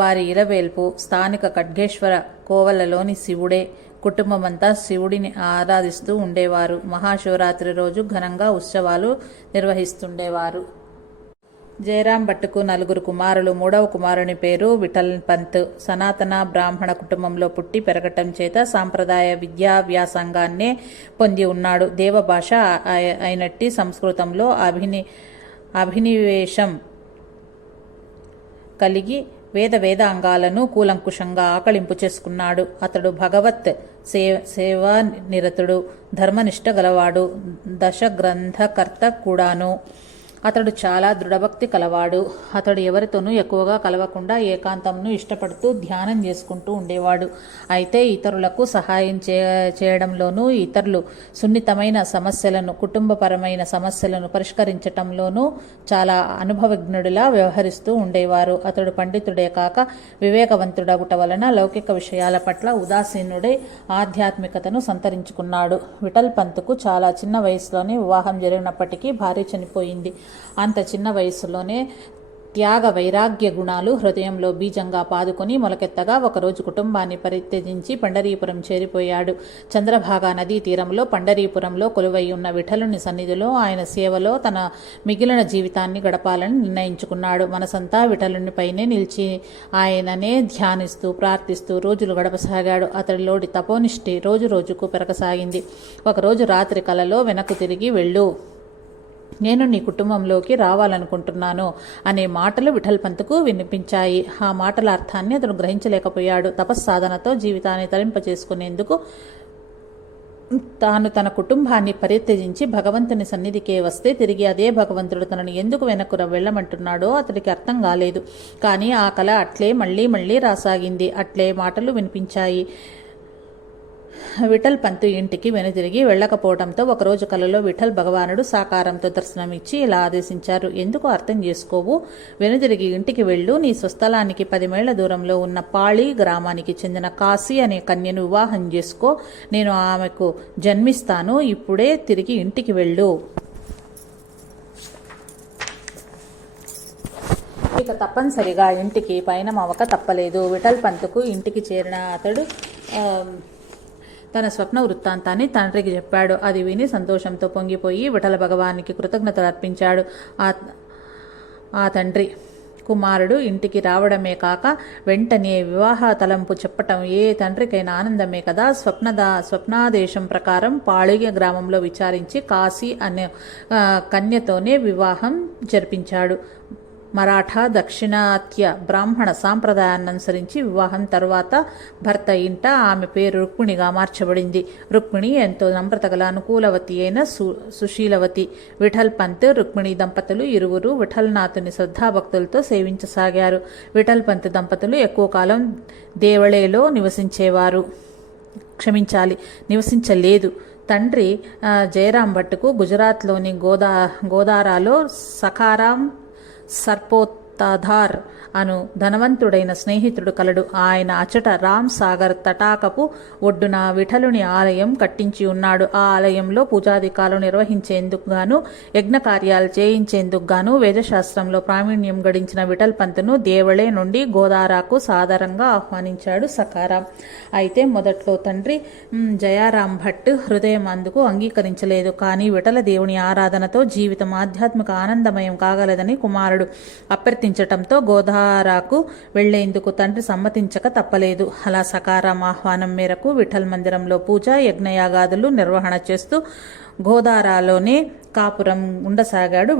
వారి ఇలవేల్పు స్థానిక ఖడ్గేశ్వర కోవలలోని శివుడే. కుటుంబమంతా శివుడిని ఆరాధిస్తూ ఉండేవారు. మహాశివరాత్రి రోజు ఘనంగా ఉత్సవాలు నిర్వహిస్తుండేవారు. జయరాం భట్టుకు 4 కుమారులు. 3వ కుమారుని పేరు విఠల్ పంత్. సనాతన బ్రాహ్మణ కుటుంబంలో పుట్టి పెరగటం చేత సాంప్రదాయ విద్యా వ్యాసంగాన్నే పొంది ఉన్నాడు. దేవభాష అయినట్టి సంస్కృతంలో అభినివేశం కలిగి వేదాంగాలను కూలంకుషంగా ఆకళింపు చేసుకున్నాడు. అతడు భగవత్ సేవా నిరతుడు, ధర్మనిష్ట గలవాడు, దశగ్రంథకర్త కూడాను. అతడు చాలా దృఢభక్తి కలవాడు. అతడు ఎవరితోనూ ఎక్కువగా కలవకుండా ఏకాంతంను ఇష్టపడుతూ ధ్యానం చేసుకుంటూ ఉండేవాడు. అయితే ఇతరులకు సహాయం చేయడంలోనూ, ఇతరులు సున్నితమైన సమస్యలను, కుటుంబపరమైన సమస్యలను పరిష్కరించటంలోనూ చాలా అనుభవజ్ఞుడిలా వ్యవహరిస్తూ ఉండేవారు. అతడు పండితుడే కాక వివేకవంతుడగుట వలన లౌకిక విషయాల పట్ల ఉదాసీనుడై ఆధ్యాత్మికతను సంతరించుకున్నాడు. విఠల్ పంత్కు చాలా చిన్న వయసులోనే వివాహం జరిగినప్పటికీ భార్య చనిపోయింది. అంత చిన్న వయసులోనే త్యాగ వైరాగ్య గుణాలు హృదయంలో బీజంగా పాదుకొని మొలకెత్తగా ఒకరోజు కుటుంబాన్ని పరిత్యజించి పండరీపురం చేరిపోయాడు. చంద్రభాగా నదీ తీరంలో పండరీపురంలో కొలువై ఉన్న విఠలుని సన్నిధిలో ఆయన సేవలో తన మిగిలిన జీవితాన్ని గడపాలని నిర్ణయించుకున్నాడు. మనసంతా విఠలునిపైనే నిలిచి ఆయననే ధ్యానిస్తూ ప్రార్థిస్తూ రోజులు గడపసాగాడు. అతడిలోడి తపోనిష్టి రోజు రోజుకు పెరగసాగింది. ఒకరోజు రాత్రి కలలో వెనక్కు తిరిగి వెళ్ళు, నేను నీ కుటుంబంలోకి రావాలనుకుంటున్నాను అనే మాటలు విఠల్ పంత్కు వినిపించాయి. ఆ మాటల అర్థాన్ని అతను గ్రహించలేకపోయాడు. తపస్సాధనతో జీవితాన్ని తరింపచేసుకునేందుకు తాను తన కుటుంబాన్ని పరిత్యజించి భగవంతుని సన్నిధికే వస్తే తిరిగి అదే భగవంతుడు తనను ఎందుకు వెనక్కు వెళ్ళమంటున్నాడో అతడికి అర్థం కాలేదు. కానీ ఆ కళ అట్లే మళ్ళీ రాసాగింది. అట్లే మాటలు వినిపించాయి. విఠల్ పంతు ఇంటికి వెనుతిరిగి వెళ్ళకపోవడంతో ఒకరోజు కలలో విఠల్ భగవానుడు సాకారంతో దర్శనమిచ్చి ఇలా ఆదేశించారు. ఎందుకు అర్థం చేసుకోవు? వెనుతిరిగి ఇంటికి వెళ్ళు. నీ స్వస్థలానికి 10 మైళ్ళ దూరంలో ఉన్న పాళి గ్రామానికి చెందిన కాశీ అనే కన్యను వివాహం చేసుకో. నేను ఆమెకు జన్మిస్తాను. ఇప్పుడే తిరిగి ఇంటికి వెళ్ళు. ఇక తప్పనిసరిగా ఇంటికి పయనమవక తప్పలేదు. విఠల్ పంతుకు ఇంటికి చేరిన అతడు తన స్వప్న వృత్తాంతాన్ని తండ్రికి చెప్పాడు. అది విని సంతోషంతో పొంగిపోయి విఠల భగవానికి కృతజ్ఞతలు అర్పించాడు. ఆ తండ్రి కుమారుడు ఇంటికి రావడమే కాక వెంటనే వివాహ తలంపు చెప్పటం ఏ తండ్రికైనా ఆనందమే కదా. స్వప్నాదేశం ప్రకారం పాళిగ గ్రామంలో విచారించి కాశీ అనే కన్యతోనే వివాహం జరిపించాడు. మరాఠా దక్షిణాత్య బ్రాహ్మణ సాంప్రదాయాన్ని అనుసరించి వివాహం తరువాత భర్త ఇంట ఆమె పేరు రుక్మిణిగా మార్చబడింది. రుక్మిణి ఎంతో నమ్రతగల అనుకూలవతి అయిన సుశీలవతి. విఠల్ పంత్ రుక్మిణి దంపతులు ఇరువురు విఠల్నాథుని శ్రద్ధాభక్తులతో సేవించసాగారు. విఠల్ పంత్ దంపతులు ఎక్కువ కాలం దేవళేలో నివసించలేదు. తండ్రి జయరాం భట్టుకు గుజరాత్లోని గోదారాలో సఖారాం సర్పోత్తాధార్ అను ధనవంతుడైన స్నేహితుడు కలడు. ఆయన అచట రామ్ సాగర్ తటాకపు ఒడ్డున విఠలుని ఆలయం కట్టించి ఉన్నాడు. ఆ ఆలయంలో పూజాధికాలు నిర్వహించేందుకు గాను యజ్ఞకార్యాలు చేయించేందుకు గాను వేదశాస్త్రంలో ప్రావీణ్యం గడించిన విఠల్ పంతును దేవళే నుండి గోదారాకు సాదరంగా ఆహ్వానించాడు సఖారాం. అయితే మొదట్లో తండ్రి జయారాం భట్ హృదయం అందుకు అంగీకరించలేదు. కానీ విఠల దేవుని ఆరాధనతో జీవితం ఆధ్యాత్మిక ఆనందమయం కాగలదని కుమారుడు అభ్యర్థించటంతో గోదారాకు వెళ్లేందుకు తండ్రి సమ్మతించక తప్పలేదు. అలా సఖారాం ఆహ్వానం మేరకు విఠల్ మందిరంలో పూజ యజ్ఞయాగాదులు నిర్వహణ చేస్తూ గోదారాలోనే కాపురం ఉండసాగాడు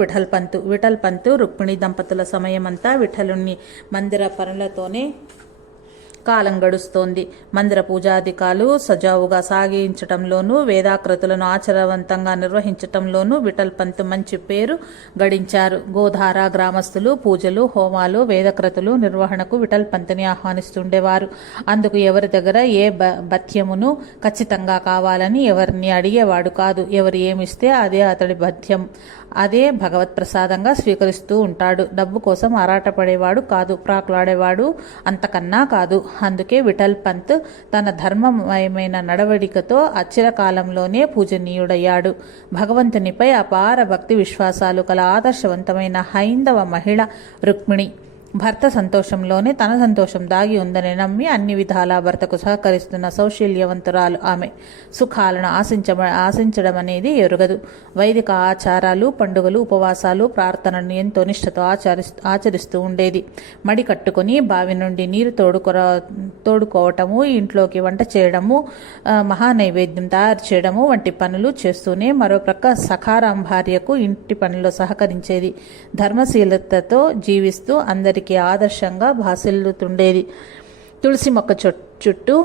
విఠల్ పంతు రుక్మిణి దంపతుల సమయమంతా విఠలుని మందిర పనులతోనే కాలం గడుస్తోంది. మందిర పూజాధికాలు సజావుగా సాగించటంలోనూ వేదాకృతులను ఆచరవంతంగా నిర్వహించటంలోనూ విఠల్ పంత్ మంచి పేరు గడించారు. గోధారా గ్రామస్తులు పూజలు, హోమాలు, వేదకృతులు నిర్వహణకు విఠల్ పంత్ని ఆహ్వానిస్తుండేవారు. అందుకు ఎవరి దగ్గర ఏ భత్యమును ఖచ్చితంగా కావాలని ఎవరిని అడిగేవాడు కాదు. ఎవరు ఏమిస్తే అదే అతడి భత్యం, అదే భగవత్ ప్రసాదంగా స్వీకరిస్తూ ఉంటాడు. డబ్బు కోసం ఆరాటపడేవాడు కాదు, ప్రాకులాడేవాడు అంతకన్నా కాదు. అందుకే విఠల్ పంత్ తన ధర్మమయమైన నడవడికతో అచిరకాలంలోనే పూజనీయుడయ్యాడు. భగవంతునిపై అపార భక్తి విశ్వాసాలు కల ఆదర్శవంతమైన హైందవ మహిళ రుక్మిణి. భర్త సంతోషంలోనే తన సంతోషం దాగి ఉందని నమ్మి అన్ని విధాలా భర్తకు సహకరిస్తున్న సౌశల్యవంతురాలు ఆమె. సుఖాలను ఆశించడం అనేది ఎరుగదు. వైదిక ఆచారాలు, పండుగలు, ఉపవాసాలు, ప్రార్థనను ఎంతో నిష్ఠతో ఆచరిస్తూ ఉండేది. మడి కట్టుకుని బావి నుండి నీరు తోడుకోవటము, ఇంట్లోకి వంట చేయడము, మహానైవేద్యం తయారు చేయడము వంటి పనులు చేస్తూనే మరో ప్రక్క సఖారాం భార్యకు ఇంటి పనుల్లో సహకరించేది. ధర్మశీలతతో జీవిస్తూ అందరి ఆదర్శంగా భాసిల్లుతుండేది. తులసి మొక్క చుట్టూ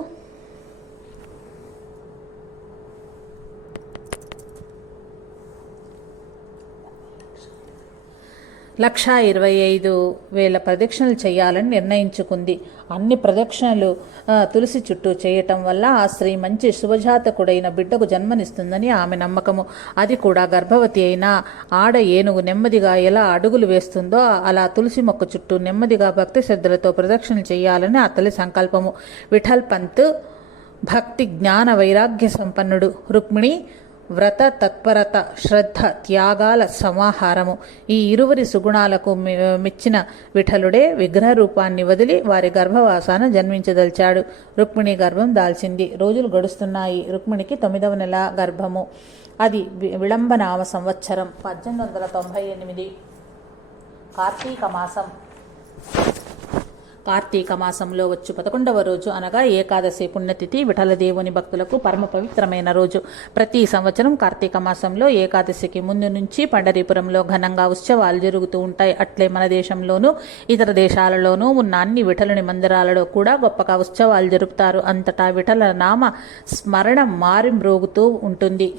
,125,000 ప్రదక్షిణలు చేయాలని నిర్ణయించుకుంది. అన్ని ప్రదక్షిణలు తులసి చుట్టూ చేయటం వల్ల ఆ స్త్రీ మంచి శుభజాతకుడైన బిడ్డకు జన్మనిస్తుందని ఆమె నమ్మకము. అది కూడా గర్భవతి అయిన ఆడ ఏనుగు నెమ్మదిగా ఎలా అడుగులు వేస్తుందో అలా తులసి మొక్క చుట్టూ నెమ్మదిగా భక్తి శ్రద్ధలతో ప్రదక్షిణలు చేయాలని ఆ తల్లి సంకల్పము. విఠల్ పంత్ భక్తి జ్ఞాన వైరాగ్య సంపన్నుడు. రుక్మిణి వ్రత తత్పరత, శ్రద్ధ, త్యాగాల సమాహారము. ఈ ఇరువురి సుగుణాలకు మెచ్చిన విఠలుడే విగ్రహ రూపాన్ని వదిలి వారి గర్భవాసాన జన్మించదలిచాడు. రుక్మిణి గర్భం దాల్చింది. రోజులు గడుస్తున్నాయి. రుక్మిణికి 9వ నెల గర్భము. అది విళంబనామ సంవత్సరం 1898 కార్తీక మాసంలో వచ్చు 11వ రోజు అనగా ఏకాదశి పుణ్యతిథి విఠలదేవుని భక్తులకు పరమ పవిత్రమైన రోజు. ప్రతి సంవత్సరం కార్తీక మాసంలో ఏకాదశికి ముందు నుంచి పండరీపురంలో ఘనంగా ఉత్సవాలు జరుగుతూ ఉంటాయి. అట్లే మన దేశంలోనూ ఇతర దేశాలలోనూ ఉన్న అన్ని విఠలుని మందిరాలలో కూడా గొప్పగా ఉత్సవాలు జరుపుతారు. అంతటా విఠల నామ స్మరణం మారింమ్రోగుతూ ఉంటుంది.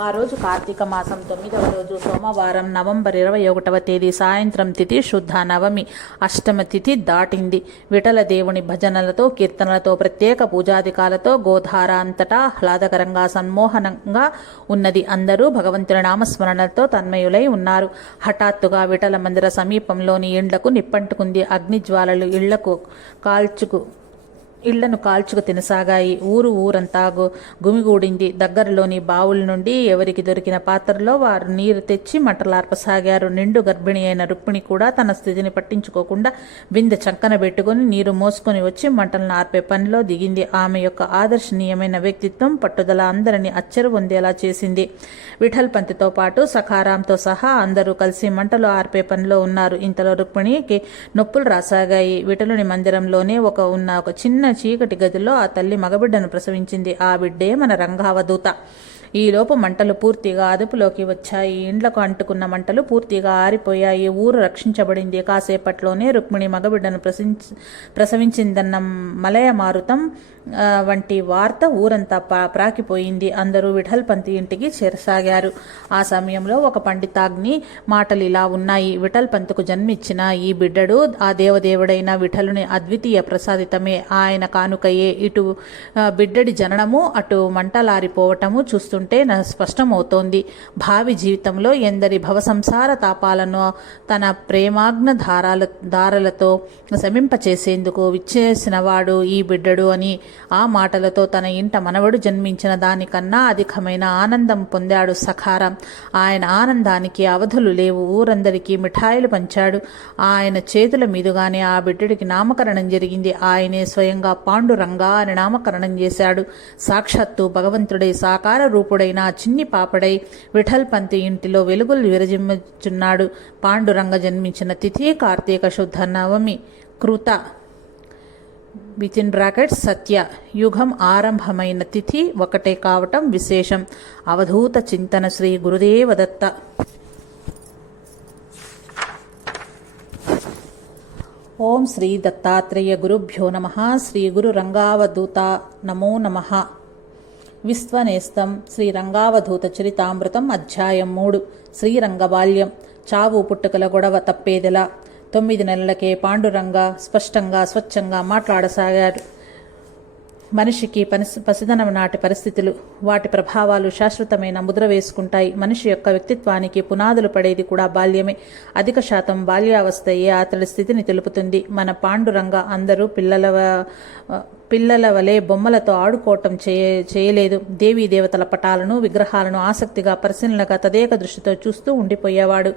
ఆ రోజు కార్తీక మాసం 9వ రోజు సోమవారం, నవంబర్ 21వ తేదీ సాయంత్రం తిథి శుద్ధ నవమి. అష్టమ తిథి దాటింది. విఠల దేవుని భజనలతో, కీర్తనలతో, ప్రత్యేక పూజాధికాలతో గోధార అంతటా ఆహ్లాదకరంగా సన్మోహనంగా ఉన్నది. అందరూ భగవంతుని నామస్మరణలతో తన్మయులై ఉన్నారు. హఠాత్తుగా విఠల మందిర సమీపంలోని ఇండ్లకు నిప్పంటుకుంది. అగ్నిజ్వాలలు ఇళ్లకు ఇళ్లను కాల్చుకు తినసాగాయి. ఊరంతా గుమిగూడింది. దగ్గరలోని బావుల నుండి ఎవరికి దొరికిన పాత్రలో వారు నీరు తెచ్చి మంటలార్పసాగారు. నిండు గర్భిణి అయిన రుక్మిణి కూడా తన స్థితిని పట్టించుకోకుండా బిందె చంకన పెట్టుకుని నీరు మోసుకొని వచ్చి మంటలను ఆర్పే పనిలో దిగింది. ఆమె యొక్క ఆదర్శనీయమైన వ్యక్తిత్వం, పట్టుదల అందరినీ అచ్చరు పొందేలా చేసింది. విఠల్ పంత్తో పాటు సఖారాంతో సహా అందరూ కలిసి మంటలు ఆర్పే పనిలో ఉన్నారు. ఇంతలో రుక్మిణికి నొప్పులు రాసాగాయి. విఠలుని మందిరంలోనే ఉన్న ఒక చిన్న చీకటి గదిలో ఆ తల్లి మగబిడ్డను ప్రసవించింది. ఆ బిడ్డే మన రంగావధూత. ఈలోపు మంటలు పూర్తిగా అదుపులోకి వచ్చాయి. ఇండ్లకు అంటుకున్న మంటలు పూర్తిగా ఆరిపోయాయి. ఊరు రక్షించబడింది. కాసేపట్లోనే రుక్మిణి మగబిడ్డను ప్రసవించిందన్న మలయ మారుతం వంటి వార్త ఊరంతా ప్రాకిపోయింది. అందరూ విఠల్ పంత్ ఇంటికి చేరసాగారు. ఆ సమయంలో ఒక పండితాగ్ని మాటలు ఇలా ఉన్నాయి. విఠల్ పంత్కు జన్మించిన ఈ బిడ్డడు ఆ దేవదేవుడైన విఠలుని అద్వితీయ ప్రసాదితమే. ఆయన కానుకయే. ఇటు బిడ్డడి జననము, అటు మంటలారిపోవటము చూస్తుంటే స్పష్టమవుతోంది. భావి జీవితంలో ఎందరి భవసంసార తాపాలను తన ప్రేమాగ్న దారాలతో శమింపచేసేందుకు విచ్చేసినవాడు ఈ బిడ్డడు అని ఆ మాటలతో తన ఇంట మనవడు జన్మించిన దానికన్నా అధికమైన ఆనందం పొందాడు సఖారాం. ఆయన ఆనందానికి అవధులు లేవు. ఊరందరికీ మిఠాయిలు పంచాడు. ఆయన చేతుల మీదుగానే ఆ బిడ్డడికి నామకరణం జరిగింది. ఆయనే స్వయంగా పాండురంగా అని నామకరణం చేశాడు. సాక్షాత్తు భగవంతుడై సాకార రూపుడైన చిన్ని పాపడై విఠల్ పంత్ ఇంటిలో వెలుగులు విరజిమ్ముచున్నాడు. పాండురంగ జన్మించిన తిథి కార్తీక శుద్ధ నవమి కృత సత్య యుగం ఆరంభమైన తిథి ఒకటే కావటం విశేషం. అవధూత చింతన శ్రీ గురుదేవదత్త. ఓం శ్రీ దత్తాత్రేయ గురుభ్యో నమః. శ్రీ గురు రంగావధూత నమో నమః. విశ్వనేస్తం శ్రీ రంగావధూత చరితామృతం అధ్యాయం 3. శ్రీరంగబాల్యం. చావు పుట్టుకల గొడవ తప్పేదెలా. 9 నెలలకే పాండురంగ స్పష్టంగా స్వచ్ఛంగా మాట్లాడసాగాడు. మనిషికి పసిదనం నాటి పరిస్థితులు, వాటి ప్రభావాలు శాశ్వతమైన ముద్ర వేసుకుంటాయి. మనిషి యొక్క వ్యక్తిత్వానికి పునాదులు పడేది కూడా బాల్యమే. అధిక శాతం బాల్యావస్థయే అతడి స్థితిని తెలుపుతుంది. మన పాండురంగ అందరూ పిల్లల వలె బొమ్మలతో ఆడుకోవటం చేయలేదు. దేవీ దేవతల పటాలను, విగ్రహాలను ఆసక్తిగా పరిశీలనగా తదేక దృష్టితో చూస్తూ ఉండిపోయేవాడు.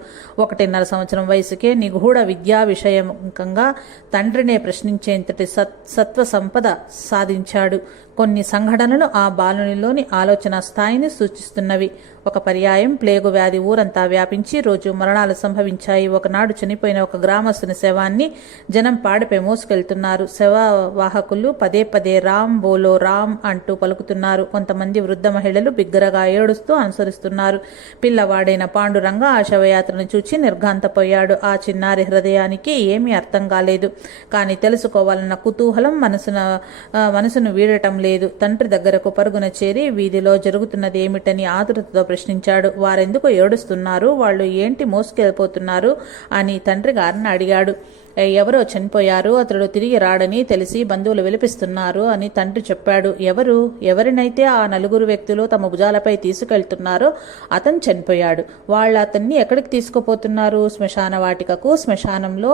1.5 సంవత్సరం వయసుకే నిగూఢ విద్యా విషయంకంగా తండ్రినే ప్రశ్నించేంతటి సత్వ సంపద సాధించాడు. కొన్ని సంఘటనలు ఆ బాలునిలోని ఆలోచన స్థాయిని సూచిస్తున్నవి. ఒక పర్యాయం ప్లేగు వ్యాధి ఊరంతా వ్యాపించి రోజు మరణాలు సంభవించాయి. ఒకనాడు చనిపోయిన ఒక గ్రామస్తుని శవాన్ని జనం పాడిపై మోసుకెళ్తున్నారు. శవవాహకులు పదే పదే రామ్ బోలో రామ్ అంటూ పలుకుతున్నారు. కొంతమంది వృద్ధ మహిళలు బిగ్గరగా ఏడుస్తూ అనుసరిస్తున్నారు. పిల్లవాడైన పాండురంగ ఆ శవయాత్రను చూచి నిర్ఘాంతపోయాడు. ఆ చిన్నారి హృదయానికి ఏమీ అర్థం కాలేదు. కానీ తెలుసుకోవాలన్న కుతూహలం మనసును వీడటం లేదు. తండ్రి దగ్గరకు పరుగున చేరి వీధిలో జరుగుతున్నది ఏమిటని ఆతురతతో ప్రశ్నించాడు. వారెందుకు ఏడుస్తున్నారు, వాళ్ళు ఏంటి మోసుకెళ్ళిపోతున్నారు అని తండ్రి గారిని అడిగాడు. ఎవరో చనిపోయారు, అతడు తిరిగి రాడని తెలిసి బంధువులు విలిపిస్తున్నారు అని తండ్రి చెప్పాడు. ఎవరినైతే ఆ 4 వ్యక్తులు తమ భుజాలపై తీసుకెళ్తున్నారో అతను చనిపోయాడు. వాళ్ళు అతన్ని ఎక్కడికి తీసుకుపోతున్నారు? శ్మశాన వాటికకు. శ్మశానంలో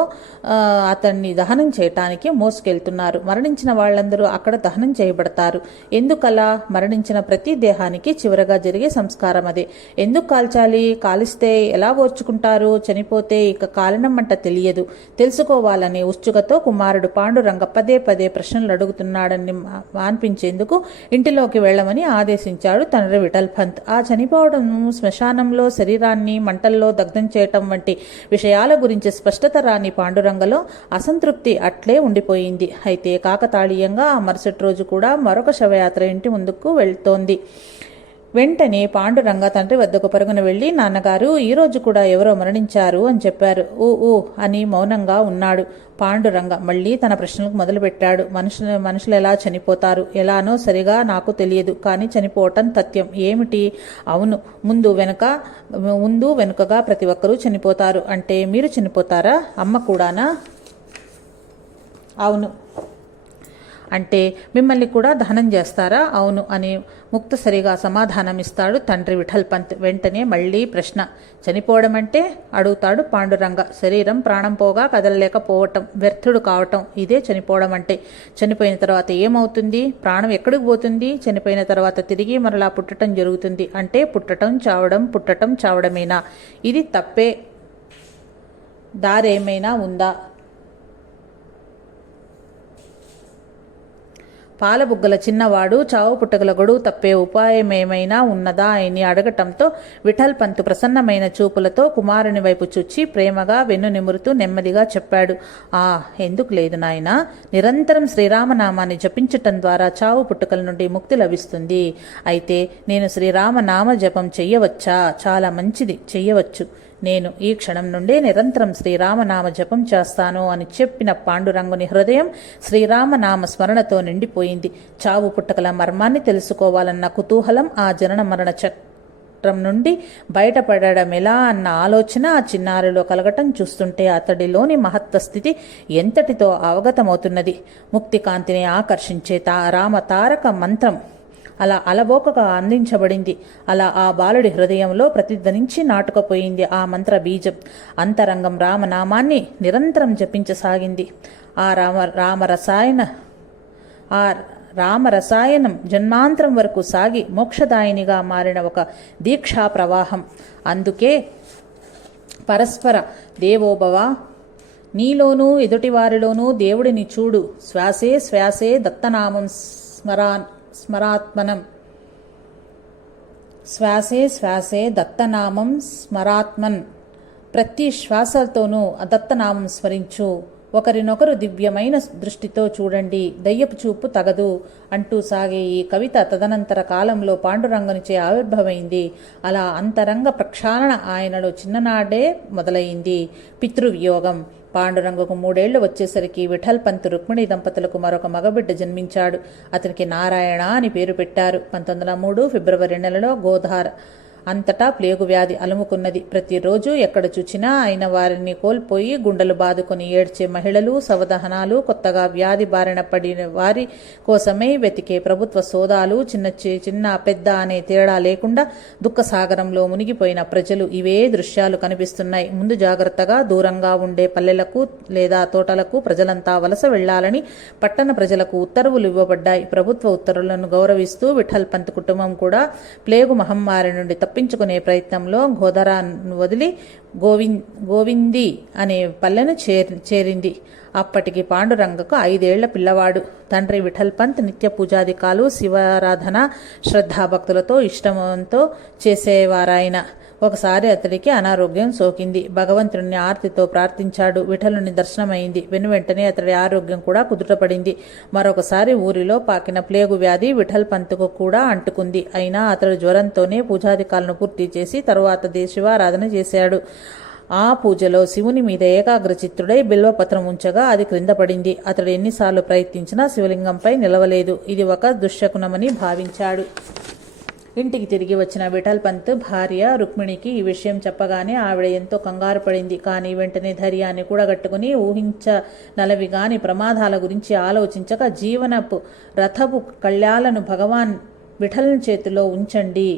అతన్ని దహనం చేయటానికి మోసుకెళ్తున్నారు. మరణించిన వాళ్ళందరూ అక్కడ దహనం చేయబడతారు. ఎందుకలా? మరణించిన ప్రతి దేహానికి చివరగా జరిగే సంస్కారం అదే. ఎందుకు కాల్చాలి? కాలిస్తే ఎలా ఓర్చుకుంటారు? చనిపోతే ఇక కాలినమ్మంట తెలియదు. తెలుసుకోవాలనే ఉత్సుకతో కుమారుడు పాండురంగ పదే పదే ప్రశ్నలు అడుగుతున్నాడని మాన్పించేందుకు ఇంటిలోకి వెళ్లమని ఆదేశించాడు తండ్రి విఠల్ పంత్. ఆ చనిపోవడం, శ్మశానంలో శరీరాన్ని మంటల్లో దగ్ధం చేయటం వంటి విషయాల గురించి స్పష్టత రాని పాండురంగలో అసంతృప్తి అట్లే ఉండిపోయింది. అయితే కాకతాళీయంగా ఆ మరుసటి రోజు కూడా మరొక శవయాత్ర ఇంటి ముందుకు వెళ్తోంది. వెంటనే పాండురంగ తండ్రి వద్దకు పరుగున వెళ్లి, నాన్నగారు, ఈరోజు కూడా ఎవరో మరణించారు అని చెప్పారు. ఊ అని మౌనంగా ఉన్నాడు. పాండురంగ మళ్లీ తన ప్రశ్నలకు మొదలుపెట్టాడు. మనుషులు ఎలా చనిపోతారు? ఎలానో సరిగా నాకు తెలియదు, కానీ చనిపోవటం తథ్యం. ఏమిటి? అవును, ముందు వెనుకగా ప్రతి ఒక్కరూ చనిపోతారు. అంటే మీరు చనిపోతారా? అమ్మ కూడానా? అవును. అంటే మిమ్మల్ని కూడా దహనం చేస్తారా? అవును అని ముక్తసరిగా సమాధానమిస్తాడు తండ్రి విఠల్ పంత్. వెంటనే మళ్ళీ ప్రశ్న. చనిపోవడం అంటే? అడుగుతాడు పాండురంగ. శరీరం ప్రాణం పోగా కదలలేకపోవటం, వ్యర్థుడు కావటం, ఇదే చనిపోవడం అంటే. చనిపోయిన తర్వాత ఏమవుతుంది? ప్రాణం ఎక్కడికి పోతుంది? చనిపోయిన తర్వాత తిరిగి మరలా పుట్టడం జరుగుతుంది. అంటే పుట్టటం చావడమేనా? ఇది తప్పే దారేమైనా ఉందా? పాలబుగ్గల చిన్నవాడు చావు పుట్టగల గొడుగు తప్పే ఉపాయమేమైనా ఉన్నదా అని అడగటంతో విఠల్ పంతు ప్రసన్నమైన చూపులతో కుమారుని వైపు చూచి ప్రేమగా వెన్ను నిమురుతూ నెమ్మదిగా చెప్పాడు. ఎందుకు లేదు నాయనా, నిరంతరం శ్రీరామనామాన్ని జపించటం ద్వారా చావు పుట్టుకల నుండి ముక్తి లభిస్తుంది. అయితే నేను శ్రీరామనామ జపం చెయ్యవచ్చా? చాలా మంచిది, చెయ్యవచ్చు. నేను ఈ క్షణం నుండే నిరంతరం శ్రీరామనామ జపం చేస్తాను అని చెప్పిన పాండురంగుని హృదయం శ్రీరామనామ స్మరణతో నిండిపోయింది. చావు పుట్టకల మర్మాన్ని తెలుసుకోవాలన్న కుతూహలం, ఆ జనన మరణ చక్రం నుండి బయటపడడం ఎలా అన్న ఆలోచన ఆ చిన్నారిలో కలగటం చూస్తుంటే అతడిలోని మహత్వ స్థితి ఎంతటితో అవగతమవుతున్నది. ముక్తికాంతిని ఆకర్షించే రామతారక మంత్రం అలా అలవోకగా అందించబడింది. అలా ఆ బాలుడి హృదయంలో ప్రతిధ్వనించి నాటుకపోయింది ఆ మంత్ర బీజం. అంతరంగం రామనామాన్ని నిరంతరం జపించసాగింది. ఆ రామరసాయనం జన్మాంతరం వరకు సాగి మోక్షదాయినిగా మారిన ఒక దీక్షా ప్రవాహం. అందుకే పరస్పర దేవోభవ, నీలోనూ ఎదుటివారిలోనూ దేవుడిని చూడు, శ్వాసే శ్వాసే దత్తనామం స్మరాత్మనం, శ్వాసే శ్వాసే దత్తనామం స్మరాత్మన్. ప్రతి శ్వాసతోనూ దత్తనామం స్మరించు. ఒకరినొకరు దివ్యమైన దృష్టితో చూడండి, దయ్యపు చూపు తగదు అంటూ సాగే ఈ కవిత తదనంతర కాలంలో పాండురంగనిచే ఆవిర్భవైంది. అలా అంతరంగ ప్రక్షాళన ఆయనలో చిన్ననాడే మొదలైంది. పితృవియోగం. పాండురంగకు 3 ఏళ్లు వచ్చేసరికి విఠల్ పంత్ రుక్మిణి దంపతులకు మరొక మగబిడ్డ జన్మించాడు. అతనికి నారాయణ అని పేరు పెట్టారు. 1903 ఫిబ్రవరి నెలలో గోధార అంతటా ప్లేగు వ్యాధి అలుముకున్నది. ప్రతిరోజు ఎక్కడ చూచినా అయిన వారిని కోల్పోయి గుండెలు బాదుకొని ఏడ్చే మహిళలు, సవదహనాలు, కొత్తగా వ్యాధి బారిన పడిన వారి కోసమై వెతికే ప్రభుత్వ సోదాలు, చిన్న పెద్ద అనే తేడా లేకుండా దుఃఖసాగరంలో మునిగిపోయిన ప్రజలు, ఇవే దృశ్యాలు కనిపిస్తున్నాయి. ముందు జాగ్రత్తగా దూరంగా ఉండే పల్లెలకు లేదా తోటలకు ప్రజలంతా వలస వెళ్లాలని పట్టణ ప్రజలకు ఉత్తర్వులు ఇవ్వబడ్డాయి. ప్రభుత్వ ఉత్తర్వులను గౌరవిస్తూ విఠల్ పంత్ కుటుంబం కూడా ప్లేగు మహమ్మారి నుండి తప్పించుకునే ప్రయత్నంలో గోధరాను వదిలి గోవింది అనే పల్లెను చేరింది. అప్పటికి పాండురంగకు 5 ఏళ్ల పిల్లవాడు. తండ్రి విఠల్ పంత్ నిత్య పూజాదికాలు, శివారాధన శ్రద్ధాభక్తులతో ఇష్టంతో చేసేవారాయన. ఒకసారి అతడికి అనారోగ్యం సోకింది. భగవంతుడిని ఆర్తితో ప్రార్థించాడు. విఠలుని దర్శనమైంది. వెనువెంటనే అతడి ఆరోగ్యం కూడా కుదుటపడింది. మరొకసారి ఊరిలో పాకిన ప్లేగు వ్యాధి విఠల్ పంత్కు కూడా అంటుకుంది. అయినా అతడు జ్వరంతోనే పూజాదికాలను పూర్తి చేసి తరువాత శివారాధన చేశాడు. ఆ పూజలో శివుని మీద ఏకాగ్రచిత్తుడై బిల్వపత్రం ఉంచగా అది క్రింద పడింది. అతడు ఎన్నిసార్లు ప్రయత్నించినా శివలింగంపై నిలవలేదు. ఇది ఒక దుశ్శకునమని భావించాడు. ఇంటికి తిరిగి వచ్చిన విఠల్ పంత్ భార్య రుక్మిణికి ఈ విషయం చెప్పగానే ఆవిడ ఎంతో కంగారు పడింది. కానీ వెంటనే ధైర్యాన్ని కూడగట్టుకుని ఊహించనలవిగాని ప్రమాదాల గురించి ఆలోచించక జీవనపు రథపు కళ్యాలను భగవాన్ విఠల్ చేతిలో ఉంచండి,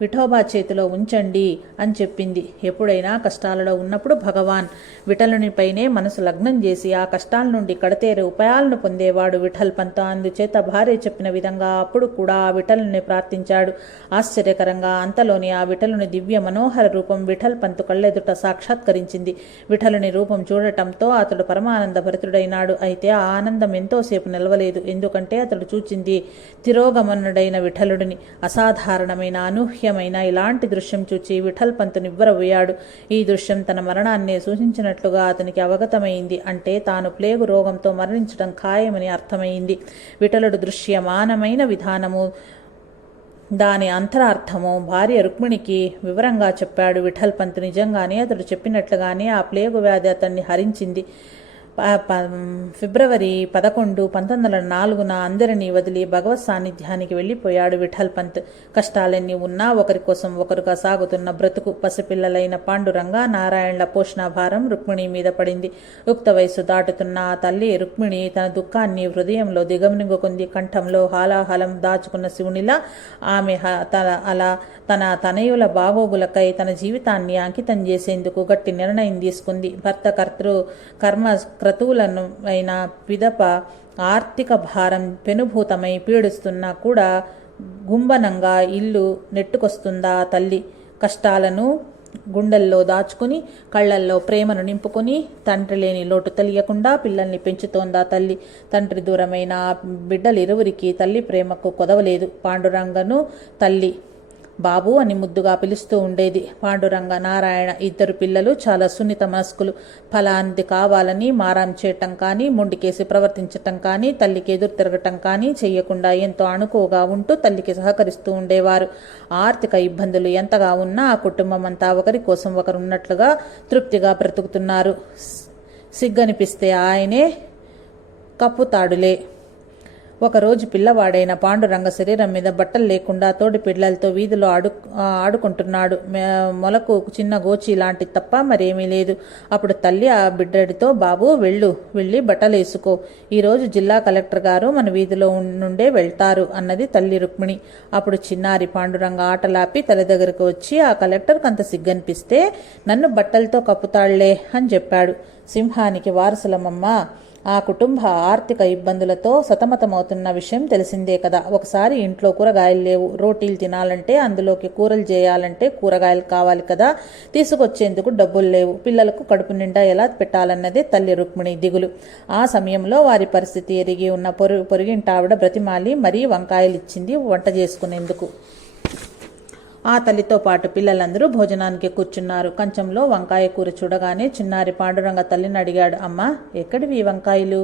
విఠోబా చేతిలో ఉంచండి అని చెప్పింది. ఎప్పుడైనా కష్టాలలో ఉన్నప్పుడు భగవాన్ విఠలునిపైనే మనసు లగ్నం చేసి ఆ కష్టాల నుండి కడతేరే ఉపాయాలను పొందేవాడు విఠల్ పంత్. అందుచేత భార్య చెప్పిన విధంగా అప్పుడు కూడా ఆ విఠలుని ప్రార్థించాడు. ఆశ్చర్యకరంగా అంతలోని ఆ విఠలుని దివ్య మనోహర రూపం విఠల్ పంత్ కళ్ళెదుట సాక్షాత్కరించింది. విఠలుని రూపం చూడటంతో అతడు పరమానంద భరితుడైనాడు. అయితే ఆ ఆనందం ఎంతోసేపు నిలవలేదు. ఎందుకంటే అతడు చూచింది తిరోగమనుడైన విఠలుడిని. అసాధారణమైన అనూహ్యమైన ఇలాంటి దృశ్యం చూచి విఠల్ పంత్ నివ్వెరపోయాడు. ఈ దృశ్యం తన మరణాన్నే సూచించినట్లుగా అతనికి అవగతమైంది. అంటే తాను ప్లేగు రోగంతో మరణించడం ఖాయమని అర్థమైంది. విఠలుడు దృశ్యమానమైన విధానము, దాని అంతరార్థము భార్య రుక్మిణికి వివరంగా చెప్పాడు విఠల్ పంత్. నిజంగానే అతడు చెప్పినట్లుగానే ఆ ప్లేగు వ్యాధి అతన్ని హరించింది. ఫిబ్రవరి 11, 1904 అందరినీ వదిలి భగవత్ సాన్నిధ్యానికి వెళ్ళిపోయాడు విఠల్ పంత్. కష్టాలెన్ని ఉన్నా ఒకరి కోసం ఒకరుగా సాగుతున్న బ్రతుకు. పసిపిల్లలైన పాండురంగ, నారాయణల పోషణాభారం రుక్మిణి మీద పడింది. యుక్త వయసు దాటుతున్న ఆ తల్లి రుక్మిణి తన దుఃఖాన్ని హృదయంలో దిగమింగుకుంది. కంఠంలో హాలాహలం దాచుకున్న శివునిలా ఆమె తన తనయుల బాగోగులకై తన జీవితాన్ని అంకితం చేసేందుకు గట్టి నిర్ణయం తీసుకుంది. భర్త కర్మ క్రతువులను అయిన పిదప ఆర్థిక భారం పెనుభూతమై పీడిస్తున్నా కూడా గుంబనంగా ఇల్లు నెట్టుకొస్తుందా తల్లి. కష్టాలను గుండెల్లో దాచుకుని కళ్లల్లో ప్రేమను నింపుకొని తండ్రి లేని లోటు తెలియకుండా పిల్లల్ని పెంచుతోందా తల్లి. తండ్రి దూరమైన బిడ్డలిరువురికి తల్లి ప్రేమకు కొదవలేదు. పాండురంగను తల్లి బాబు అని ముద్దుగా పిలుస్తూ ఉండేది. పాండురంగ, నారాయణ ఇద్దరు పిల్లలు చాలా సున్నిత మనస్కులు. ఫలానిది కావాలని మారాం చేయటం కానీ, మొండికేసి ప్రవర్తించటం కానీ, తల్లికి ఎదురు తిరగటం కానీ చెయ్యకుండా ఎంతో అణుకువగా ఉంటూ తల్లికి సహకరిస్తూ ఉండేవారు. ఆర్థిక ఇబ్బందులు ఎంతగా ఉన్నా ఆ కుటుంబం అంతా ఒకరి కోసం ఒకరున్నట్లుగా తృప్తిగా బ్రతుకుతున్నారు. సిగ్గనిపిస్తే ఆయనే కప్పుతాడులే. ఒకరోజు పిల్లవాడైన పాండురంగ శరీరం మీద బట్టలు లేకుండా తోటి పిల్లలతో వీధిలో ఆడుకుంటున్నాడు. మొలకు చిన్న గోచి లాంటి తప్ప మరేమీ లేదు. అప్పుడు తల్లి ఆ బిడ్డడితో, బాబు వెళ్ళి బట్టలు వేసుకో, ఈరోజు జిల్లా కలెక్టర్ గారు మన వీధిలో నుండే వెళ్తారు అన్నది తల్లి రుక్మిణి. అప్పుడు చిన్నారి పాండురంగ ఆటలాపి తల్లి దగ్గరకు వచ్చి, ఆ కలెక్టర్కి అంత సిగ్గనిపిస్తే నన్ను బట్టలతో కప్పుతాళ్లే అని చెప్పాడు. సింహానికి వారసులమమ్మా. ఆ కుటుంబ ఆర్థిక ఇబ్బందులతో సతమతమవుతున్న విషయం తెలిసిందే కదా. ఒకసారి ఇంట్లో కూరగాయలు లేవు. రోటీలు తినాలంటే, అందులోకి కూరలు చేయాలంటే కూరగాయలు కావాలి కదా. తీసుకొచ్చేందుకు డబ్బులు లేవు. పిల్లలకు కడుపు నిండా ఎలా పెట్టాలన్నదే తల్లి రుక్మిణి దిగులు. ఆ సమయంలో వారి పరిస్థితి ఎరిగి ఉన్న పొరుగింటావిడ బ్రతిమాలి మరీ వంకాయలు ఇచ్చింది వంట చేసుకునేందుకు. ఆ తల్లితో పాటు పిల్లలందరూ భోజనానికి కూర్చున్నారు. కంచంలో వంకాయ కూర చూడగానే చిన్నారి పాండురంగ తల్లిని అడిగాడు, అమ్మా, ఎక్కడివి ఈ వంకాయలు?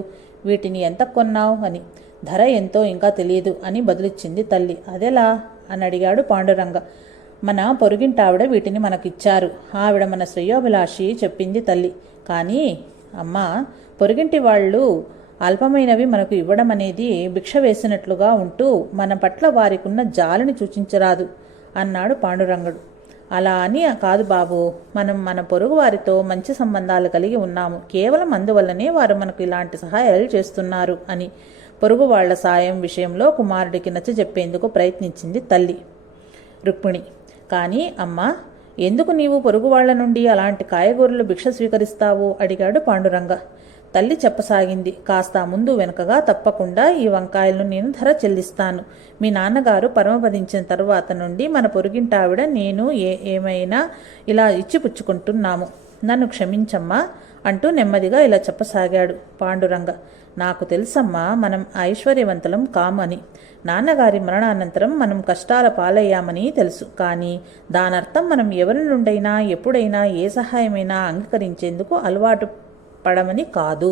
వీటిని ఎంత కొన్నావు అని. ధర ఎంతో ఇంకా తెలియదు అని బదులిచ్చింది తల్లి. అదెలా అని అడిగాడు పాండురంగ. మన పొరుగింటావిడ వీటిని మనకిచ్చారు. ఆవిడ మన శ్రేయోభిలాషి చెప్పింది తల్లి. కానీ అమ్మా, పొరుగింటి వాళ్ళు అల్పమైనవి మనకు ఇవ్వడం అనేది భిక్ష వేసినట్లుగా ఉంటూ మన పట్ల వారికున్న జాలిని సూచించరాదు అన్నాడు పాండురంగడు. అలా అని కాదు బాబు, మనం మన పొరుగు వారితో మంచి సంబంధాలు కలిగి ఉన్నాము. కేవలం అందువల్లనే వారు మనకు ఇలాంటి సహాయాలు చేస్తున్నారు అని పొరుగు వాళ్ల సాయం విషయంలో కుమారుడికి నచ్చజెప్పేందుకు ప్రయత్నించింది తల్లి రుక్మిణి. కానీ అమ్మా, ఎందుకు నీవు పొరుగు వాళ్ల నుండి అలాంటి కాయగూరలు భిక్ష స్వీకరిస్తావు అడిగాడు పాండురంగ. తల్లి చెప్పసాగింది, కాస్త ముందు వెనుకగా తప్పకుండా ఈ వంకాయలను నేను ధర చెల్లిస్తాను. మీ నాన్నగారు పరమపదించిన తరువాత నుండి మన పొరుగింటావిడ నేను ఏమైనా ఇలా ఇచ్చిపుచ్చుకుంటున్నాము. నన్ను క్షమించమ్మా అంటూ నెమ్మదిగా ఇలా చెప్పసాగాడు పాండురంగ. నాకు తెలుసమ్మా, మనం ఐశ్వర్యవంతులం కామని. నాన్నగారి మరణానంతరం మనం కష్టాల పాలయ్యామని తెలుసు. కానీ దానర్థం మనం ఎవరి నుండైనా ఎప్పుడైనా ఏ సహాయమైనా అంగీకరించేందుకు అలవాటు పడమని కాదు.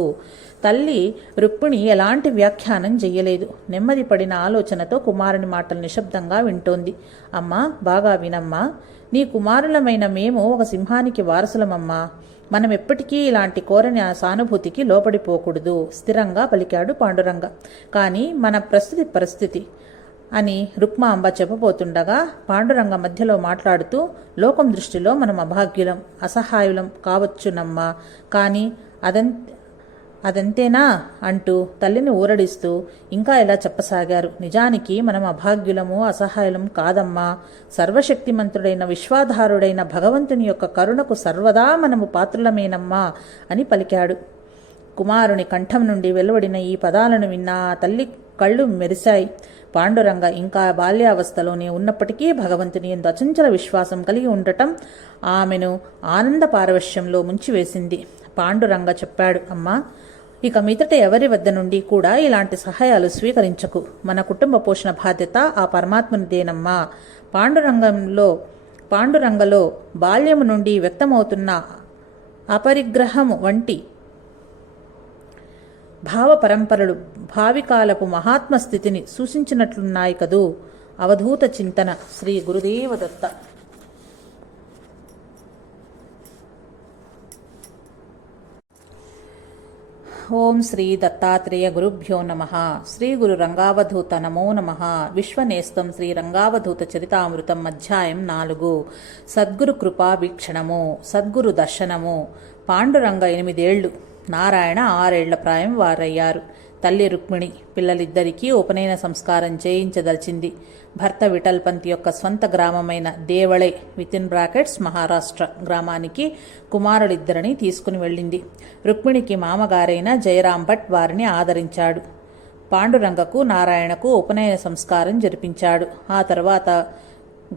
తల్లి రుక్మిణి ఎలాంటి వ్యాఖ్యానం చెయ్యలేదు. నెమ్మది పడిన ఆలోచనతో కుమారుని మాటలు నిశ్శబ్దంగా వింటోంది. అమ్మా, బాగా వినమ్మా, నీ కుమారులమైన మేము ఒక సింహానికి వారసులమమ్మా. మనం ఎప్పటికీ ఇలాంటి కోరని సానుభూతికి లోపడిపోకూడదు స్థిరంగా పలికాడు పాండురంగ. కానీ మన పరిస్థితి అని రుక్మాంబ చెప్పబోతుండగా పాండురంగ మధ్యలో మాట్లాడుతూ, లోకం దృష్టిలో మనం అభాగ్యులం, అసహాయులం కావచ్చునమ్మా, కానీ అదంతేనా అంటూ తల్లిని ఊరడిస్తూ ఇంకా ఇలా చెప్పసాగారు. నిజానికి మనం అభాగ్యులము, అసహాయులం కాదమ్మా. సర్వశక్తిమంతుడైన విశ్వాధారుడైన భగవంతుని యొక్క కరుణకు సర్వదా మనము పాత్రులమేనమ్మా అని పలికాడు. కుమారుని కంఠం నుండి వెలువడిన ఈ పదాలను విన్న ఆ తల్లి కళ్ళు మెరిశాయి. పాండురంగ ఇంకా బాల్యావస్థలోనే ఉన్నప్పటికీ భగవంతుని ఎందు అచంచల విశ్వాసం కలిగి ఉండటం ఆమెను ఆనంద పారవశ్యంలో ముంచివేసింది. పాండురంగ చెప్పాడు, అమ్మా, ఇక మీదట ఎవరి వద్ద నుండి కూడా ఇలాంటి సహాయాలు స్వీకరించకు. మన కుటుంబ పోషణ బాధ్యత ఆ పరమాత్మునిదేనమ్మా. పాండురంగలో బాల్యము నుండి వ్యక్తమవుతున్న అపరిగ్రహము వంటి భావ పరంపరలు భావికాలపు మహాత్మస్థితిని సూచించినట్లున్నాయి కదూ. అవధూత చింతన. శ్రీ గురుదేవదత్త. ఓం శ్రీ దత్తాత్రేయ గురుభ్యో నమః. శ్రీ గురు రంగావధూత నమో నమః. విశ్వనేస్తం శ్రీ రంగావధూత చరితామృతం అధ్యాయం 4. సద్గురు కృపా వీక్షణము. సద్గురు దర్శనము. పాండురంగ 8 ఏళ్లు, నారాయణ 6 ఏళ్ల ప్రాయం వారయ్యారు. తల్లి రుక్మిణి పిల్లలిద్దరికీ ఉపనయన సంస్కారం చేయించదలిచింది. భర్త విఠల్పంత్ యొక్క స్వంత గ్రామమైన దేవళే (మహారాష్ట్ర) గ్రామానికి కుమారులిద్దరిని తీసుకుని వెళ్ళింది. రుక్మిణికి మామగారైన జయరాం భట్ వారిని ఆదరించాడు. పాండురంగకు నారాయణకు ఉపనయన సంస్కారం జరిపించాడు. ఆ తర్వాత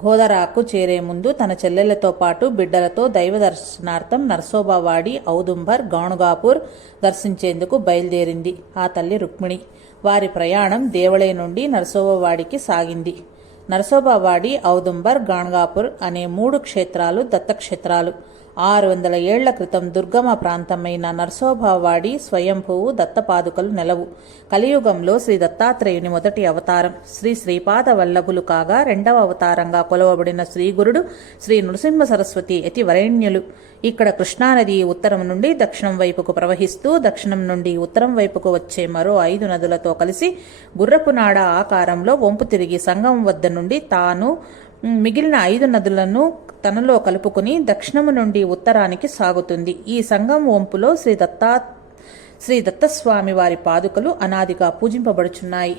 గోదరాకు చేరే ముందు తన చెల్లెళ్లతో పాటు బిడ్డలతో దైవ దర్శనార్థం నర్సోబావాడి, ఔదుంబర్, గాణుగాపూర్ దర్శించేందుకు బయలుదేరింది ఆ తల్లి రుక్మిణి. వారి ప్రయాణం దేవళే నుండి నర్సోబావాడికి సాగింది. నర్సోబావాడి, ఔదుంబర్, గాణుగాపూర్ అనే 3 క్షేత్రాలు దత్తక్షేత్రాలు. 600 ఏళ్ల క్రితం దుర్గమ ప్రాంతమైన నర్సోబావాడి స్వయంభువు దత్తపాదుకలు నెలవు. కలియుగంలో శ్రీ దత్తాత్రేయుని మొదటి అవతారం. శ్రీపాద వల్లభులు కాగా 2వ అవతారంగా కొలవబడిన శ్రీగురుడు శ్రీ నృసింహ సరస్వతి అతి వరేణ్యులు. ఇక్కడ కృష్ణానది ఉత్తరం నుండి దక్షిణం వైపుకు ప్రవహిస్తూ దక్షిణం నుండి ఉత్తరం వైపుకు వచ్చే మరో 5 నదులతో కలిసి గుర్రపునాడ ఆకారంలో వంపు తిరిగి సంగమం వద్ద నుండి తాను మిగిలిన 5 నదులను తనలో కలుపుకుని దక్షిణము నుండి ఉత్తరానికి సాగుతుంది. ఈ సంగం వంపులో శ్రీ దత్తస్వామి వారి పాదుకలు అనాదిగా పూజింపబడుచున్నాయి.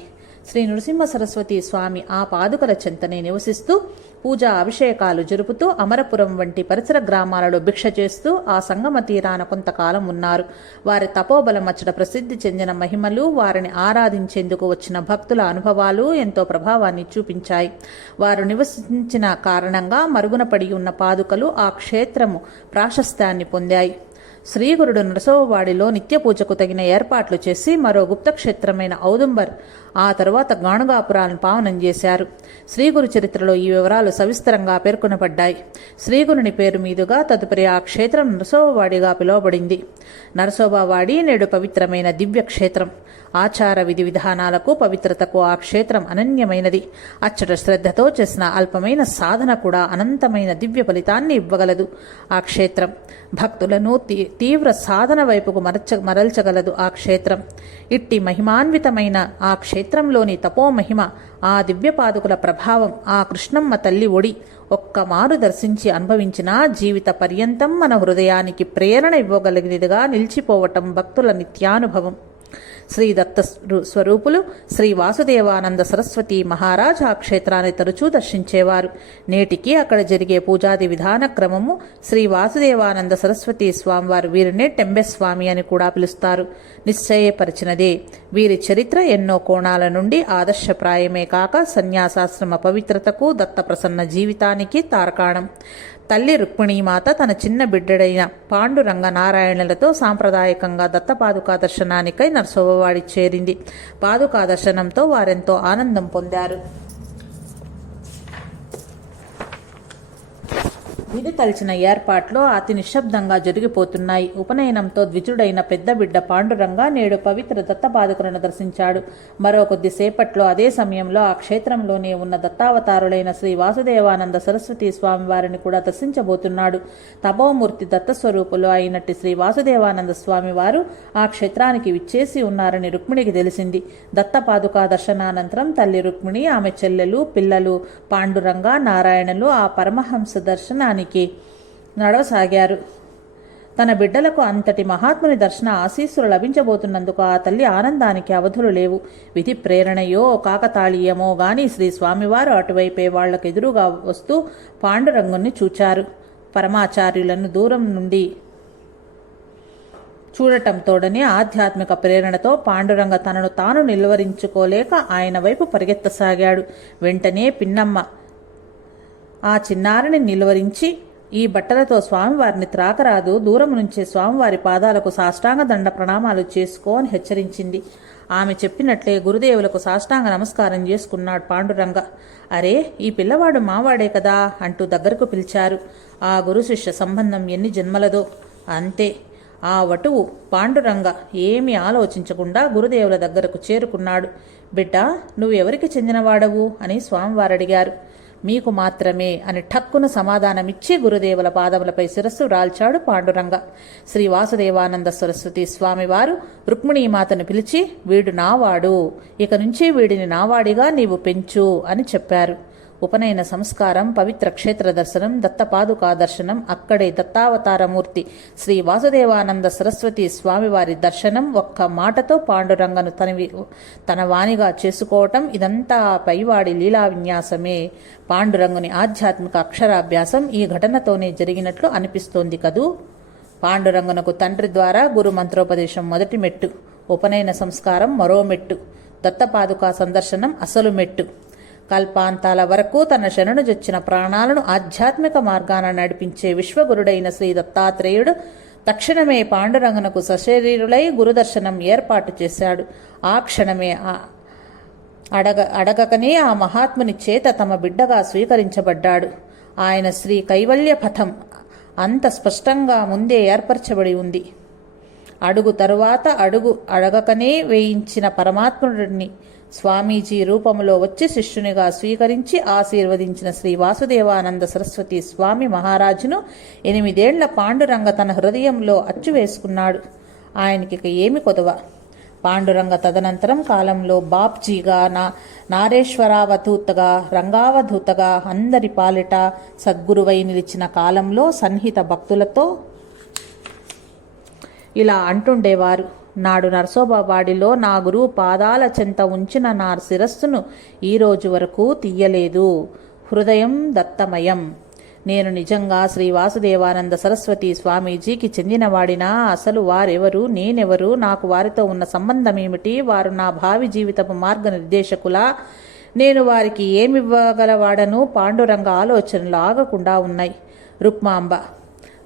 శ్రీ నృసింహ సరస్వతి స్వామి ఆ పాదుకల చెంతనే నివసిస్తూ పూజా అభిషేకాలు జరుపుతూ అమరపురం వంటి పరిసర గ్రామాలలో భిక్ష చేస్తూ ఆ సంగమ తీరాన కొంతకాలం ఉన్నారు. వారి తపోబలమచ్చట ప్రసిద్ధి చెందిన మహిమలు, వారిని ఆరాధించేందుకు వచ్చిన భక్తుల అనుభవాలు ఎంతో ప్రభావాన్ని చూపించాయి. వారు నివసించిన కారణంగా మరుగున పడి ఉన్న పాదుకలు ఆ క్షేత్రము ప్రాశస్త్యాన్ని పొందాయి. శ్రీగురుడు నరసోబవాడిలో నిత్య పూజకు తగిన ఏర్పాట్లు చేసి మరో గుప్తక్షేత్రమైన ఔదుంబర్, ఆ తరువాత గాణుగాపురాలను పావనం చేశారు. శ్రీగురు చరిత్రలో ఈ వివరాలు సవిస్తరంగా పేర్కొనబడ్డాయి. శ్రీగురుని పేరు మీదుగా తదుపరి ఆ క్షేత్రం నరసోబవాడిగా పిలువబడింది. నరసోబవాడి నేడు పవిత్రమైన దివ్య క్షేత్రం. ఆచార విధి విధానాలకు, పవిత్రతకు ఆ క్షేత్రం అనన్యమైనది. అచ్చట శ్రద్ధతో చేసిన అల్పమైన సాధన కూడా అనంతమైన దివ్య ఫలితాన్ని ఇవ్వగలదు. ఆ క్షేత్రం భక్తులను తీవ్ర సాధన వైపుకు మరల్చగలదు. ఆ క్షేత్రం ఇట్టి మహిమాన్వితమైన ఆ క్షేత్రంలోని తపోమహిమ, ఆ దివ్యపాదుకుల ప్రభావం, ఆ కృష్ణమ్మ తల్లి ఒడి ఒక్కమారు దర్శించి అనుభవించిన జీవిత పర్యంతం మన హృదయానికి ప్రేరణ ఇవ్వగలిగినదిగా నిలిచిపోవటం భక్తుల నిత్యానుభవం. శ్రీ దత్త స్వరూపులు శ్రీ వాసుదేవానంద సరస్వతి మహారాజ్ ఆ క్షేత్రాన్ని తరచూ దర్శించేవారు. నేటికి అక్కడ జరిగే పూజాది విధాన క్రమము శ్రీ వాసుదేవానంద సరస్వతి స్వామివారు వీరినే టెంబెస్వామి అని కూడా పిలుస్తారు. నిశ్చయపరిచినదే. వీరి చరిత్ర ఎన్నో కోణాల నుండి ఆదర్శప్రాయమే కాక సన్యాసాశ్రమ పవిత్రతకు, దత్త ప్రసన్న జీవితానికి తార్కాణం. తల్లి రుక్మిణీమాత తన చిన్న బిడ్డడైన పాండురంగ నారాయణులతో సాంప్రదాయకంగా దత్తపాదుకా దర్శనానికై నరసోబవాడి చేరింది. పాదుకా దర్శనంతో వారెంతో ఆనందం పొందారు. విధి తలిచిన ఏర్పాట్లు అతి నిశ్శబ్దంగా జరిగిపోతున్నాయి. ఉపనయనంతో ద్విజుడైన పెద్ద బిడ్డ పాండురంగ నేడు పవిత్ర దత్తపాదుకలను దర్శించాడు. మరో కొద్దిసేపట్లో అదే సమయంలో ఆ క్షేత్రంలోనే ఉన్న దత్తావతారులైన శ్రీ వాసుదేవానంద సరస్వతి స్వామి వారిని కూడా దర్శించబోతున్నాడు. తపోమూర్తి దత్తస్వరూపులు అయినట్టి శ్రీ వాసుదేవానంద స్వామి వారు ఆ క్షేత్రానికి విచ్చేసి ఉన్నారని రుక్మిణికి తెలిసింది. దత్తపాదుకా దర్శనానంతరం తల్లి రుక్మిణి, ఆమె చెల్లెలు, పిల్లలు పాండురంగ, నారాయణులు ఆ పరమహంస దర్శనానికి నడవసాగారు. తన బిడ్డలకు అంతటి మహాత్ముని దర్శన ఆశీస్సులు లభించబోతున్నందుకు ఆ తల్లి ఆనందానికి అవధులు లేవు. విధి ప్రేరణయో కాకతాళీయమో గాని శ్రీ స్వామివారు అటువైపే వాళ్లకు ఎదురుగా వస్తూ పాండురంగుణ్ణి చూచారు. పరమాచార్యులను దూరం నుండి చూడటంతోడనే ఆధ్యాత్మిక ప్రేరణతో పాండురంగ తనను తాను నిలువరించుకోలేక ఆయన వైపు పరిగెత్తసాగాడు. వెంటనే పిన్నమ్మ ఆ చిన్నారిని నిలువరించి, ఈ బట్టలతో స్వామివారిని త్రాకరాదు, దూరం నుంచే స్వామివారి పాదాలకు సాష్టాంగ దండ ప్రణామాలు చేసుకో అని హెచ్చరించింది. ఆమె చెప్పినట్లే గురుదేవులకు సాష్టాంగ నమస్కారం చేసుకున్నాడు పాండురంగ. అరే, ఈ పిల్లవాడు మావాడే కదా అంటూ దగ్గరకు పిలిచారు. ఆ గురు శిష్య సంబంధం ఎన్ని జన్మలదో. అంతే. ఆ వటువు పాండురంగ ఏమీ ఆలోచించకుండా గురుదేవుల దగ్గరకు చేరుకున్నాడు. బిడ్డ, నువ్వెవరికి చెందినవాడవు అని స్వామివారు అడిగారు. మీకు మాత్రమే అని ఠక్కున సమాధానమిచ్చి గురుదేవుల పాదములపై శిరస్సు రాల్చాడు పాండురంగ. శ్రీ వాసుదేవానంద సరస్వతి స్వామివారు రుక్మిణీమాతను పిలిచి, వీడు నావాడు, ఇక నుంచి వీడిని నావాడిగా నీవు పెంచు అని చెప్పారు. ఉపనయన సంస్కారం, పవిత్ర క్షేత్ర దర్శనం, దత్తపాదుకా దర్శనం, అక్కడే దత్తావతారమూర్తి శ్రీ వాసుదేవానంద సరస్వతి స్వామివారి దర్శనం, ఒక్క మాటతో పాండురంగను తన వాణిగా చేసుకోవటం, ఇదంతా పైవాడి లీలా విన్యాసమే. పాండురంగుని ఆధ్యాత్మిక అక్షరాభ్యాసం ఈ ఘటనతోనే జరిగినట్లు అనిపిస్తోంది కదూ. పాండురంగనకు తండ్రి ద్వారా గురు మంత్రోపదేశం మొదటి మెట్టు, ఉపనయన సంస్కారం మరో మెట్టు, దత్తపాదుకా సందర్శనం అసలు మెట్టు. కల్పాంతాల వరకు తన శరణుజొచ్చిన ప్రాణాలను ఆధ్యాత్మిక మార్గాన నడిపించే విశ్వగురుడైన శ్రీ దత్తాత్రేయుడు తక్షణమే పాండురంగనకు సశరీరులై గురుదర్శనం ఏర్పాటు చేశాడు. ఆ క్షణమే అడగకనే ఆ మహాత్ముని చేత తమ బిడ్డగా స్వీకరించబడ్డాడు. ఆయన శ్రీ కైవల్య పథం అంత స్పష్టంగా ముందే ఏర్పరచబడి ఉంది. అడుగు తరువాత అడుగు అడగకనే వేయించిన పరమాత్ముడిని స్వామీజీ రూపంలో వచ్చి శిష్యునిగా స్వీకరించి ఆశీర్వదించిన శ్రీ వాసుదేవానంద సరస్వతి స్వామి మహారాజును 8 ఏళ్ల పాండురంగ తన హృదయంలో అచ్చువేసుకున్నాడు. ఆయనకి ఏమి కొదవ. పాండురంగ తదనంతరం కాలంలో బాప్జీగా, నారేశ్వరావధూతగా, రంగావధూతగా అందరి పాలిట సద్గురువై నిలిచిన కాలంలో సన్నిహిత భక్తులతో ఇలా అంటుండేవారు, నాడు నరసోబావాడిలో నా గురువు పాదాల చెంత ఉంచిన నా శిరస్సును ఈరోజు వరకు తీయలేదు. హృదయం దత్తమయం. నేను నిజంగా శ్రీ వాసుదేవానంద సరస్వతి స్వామీజీకి చెందినవాడినా? అసలు వారెవరు, నేనెవరు, నాకు వారితో ఉన్న సంబంధమేమిటి, వారు నా భావి జీవితపు మార్గనిర్దేశకులా, నేను వారికి ఏమివ్వగలవాడను? పాండురంగ ఆలోచనలు ఆగకుండా ఉన్నాయి. రుక్మాంబ,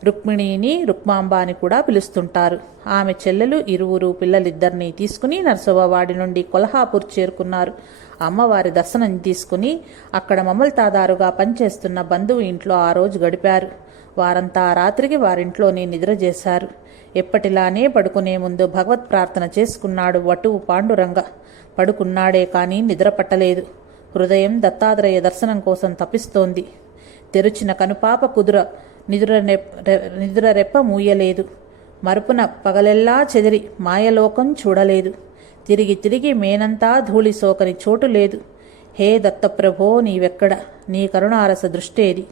రుక్మిణిని రుక్మాంబ అని కూడా పిలుస్తుంటారు. ఆమె చెల్లెలు ఇరువురు పిల్లలిద్దరినీ తీసుకుని నరసోబవాడి నుండి కొల్హాపూర్ చేరుకున్నారు. అమ్మవారి దర్శనం తీసుకుని అక్కడ మమల్తాదారుగా పనిచేస్తున్న బంధువు ఇంట్లో ఆ రోజు గడిపారు. వారంతా రాత్రికి వారింట్లోనే నిద్ర చేశారు. ఎప్పటిలానే పడుకునే ముందు భగవత్ ప్రార్థన చేసుకున్నాడు వటువు పాండురంగ. పడుకున్నాడే కానీ నిద్ర పట్టలేదు. హృదయం దత్తాత్రేయ దర్శనం కోసం తపిస్తోంది. తెరుచిన కనుపాప కుదుర నిద్ర రెప్ప మూయలేదు. మరుపున పగలెల్లా చెదిరి మాయలోకం చూడలేదు. తిరిగి తిరిగి మేనంతా ధూళి సోకని చోటు లేదు. హే దత్తప్రభో, నీవెక్కడ? నీ కరుణారస దృష్టేది?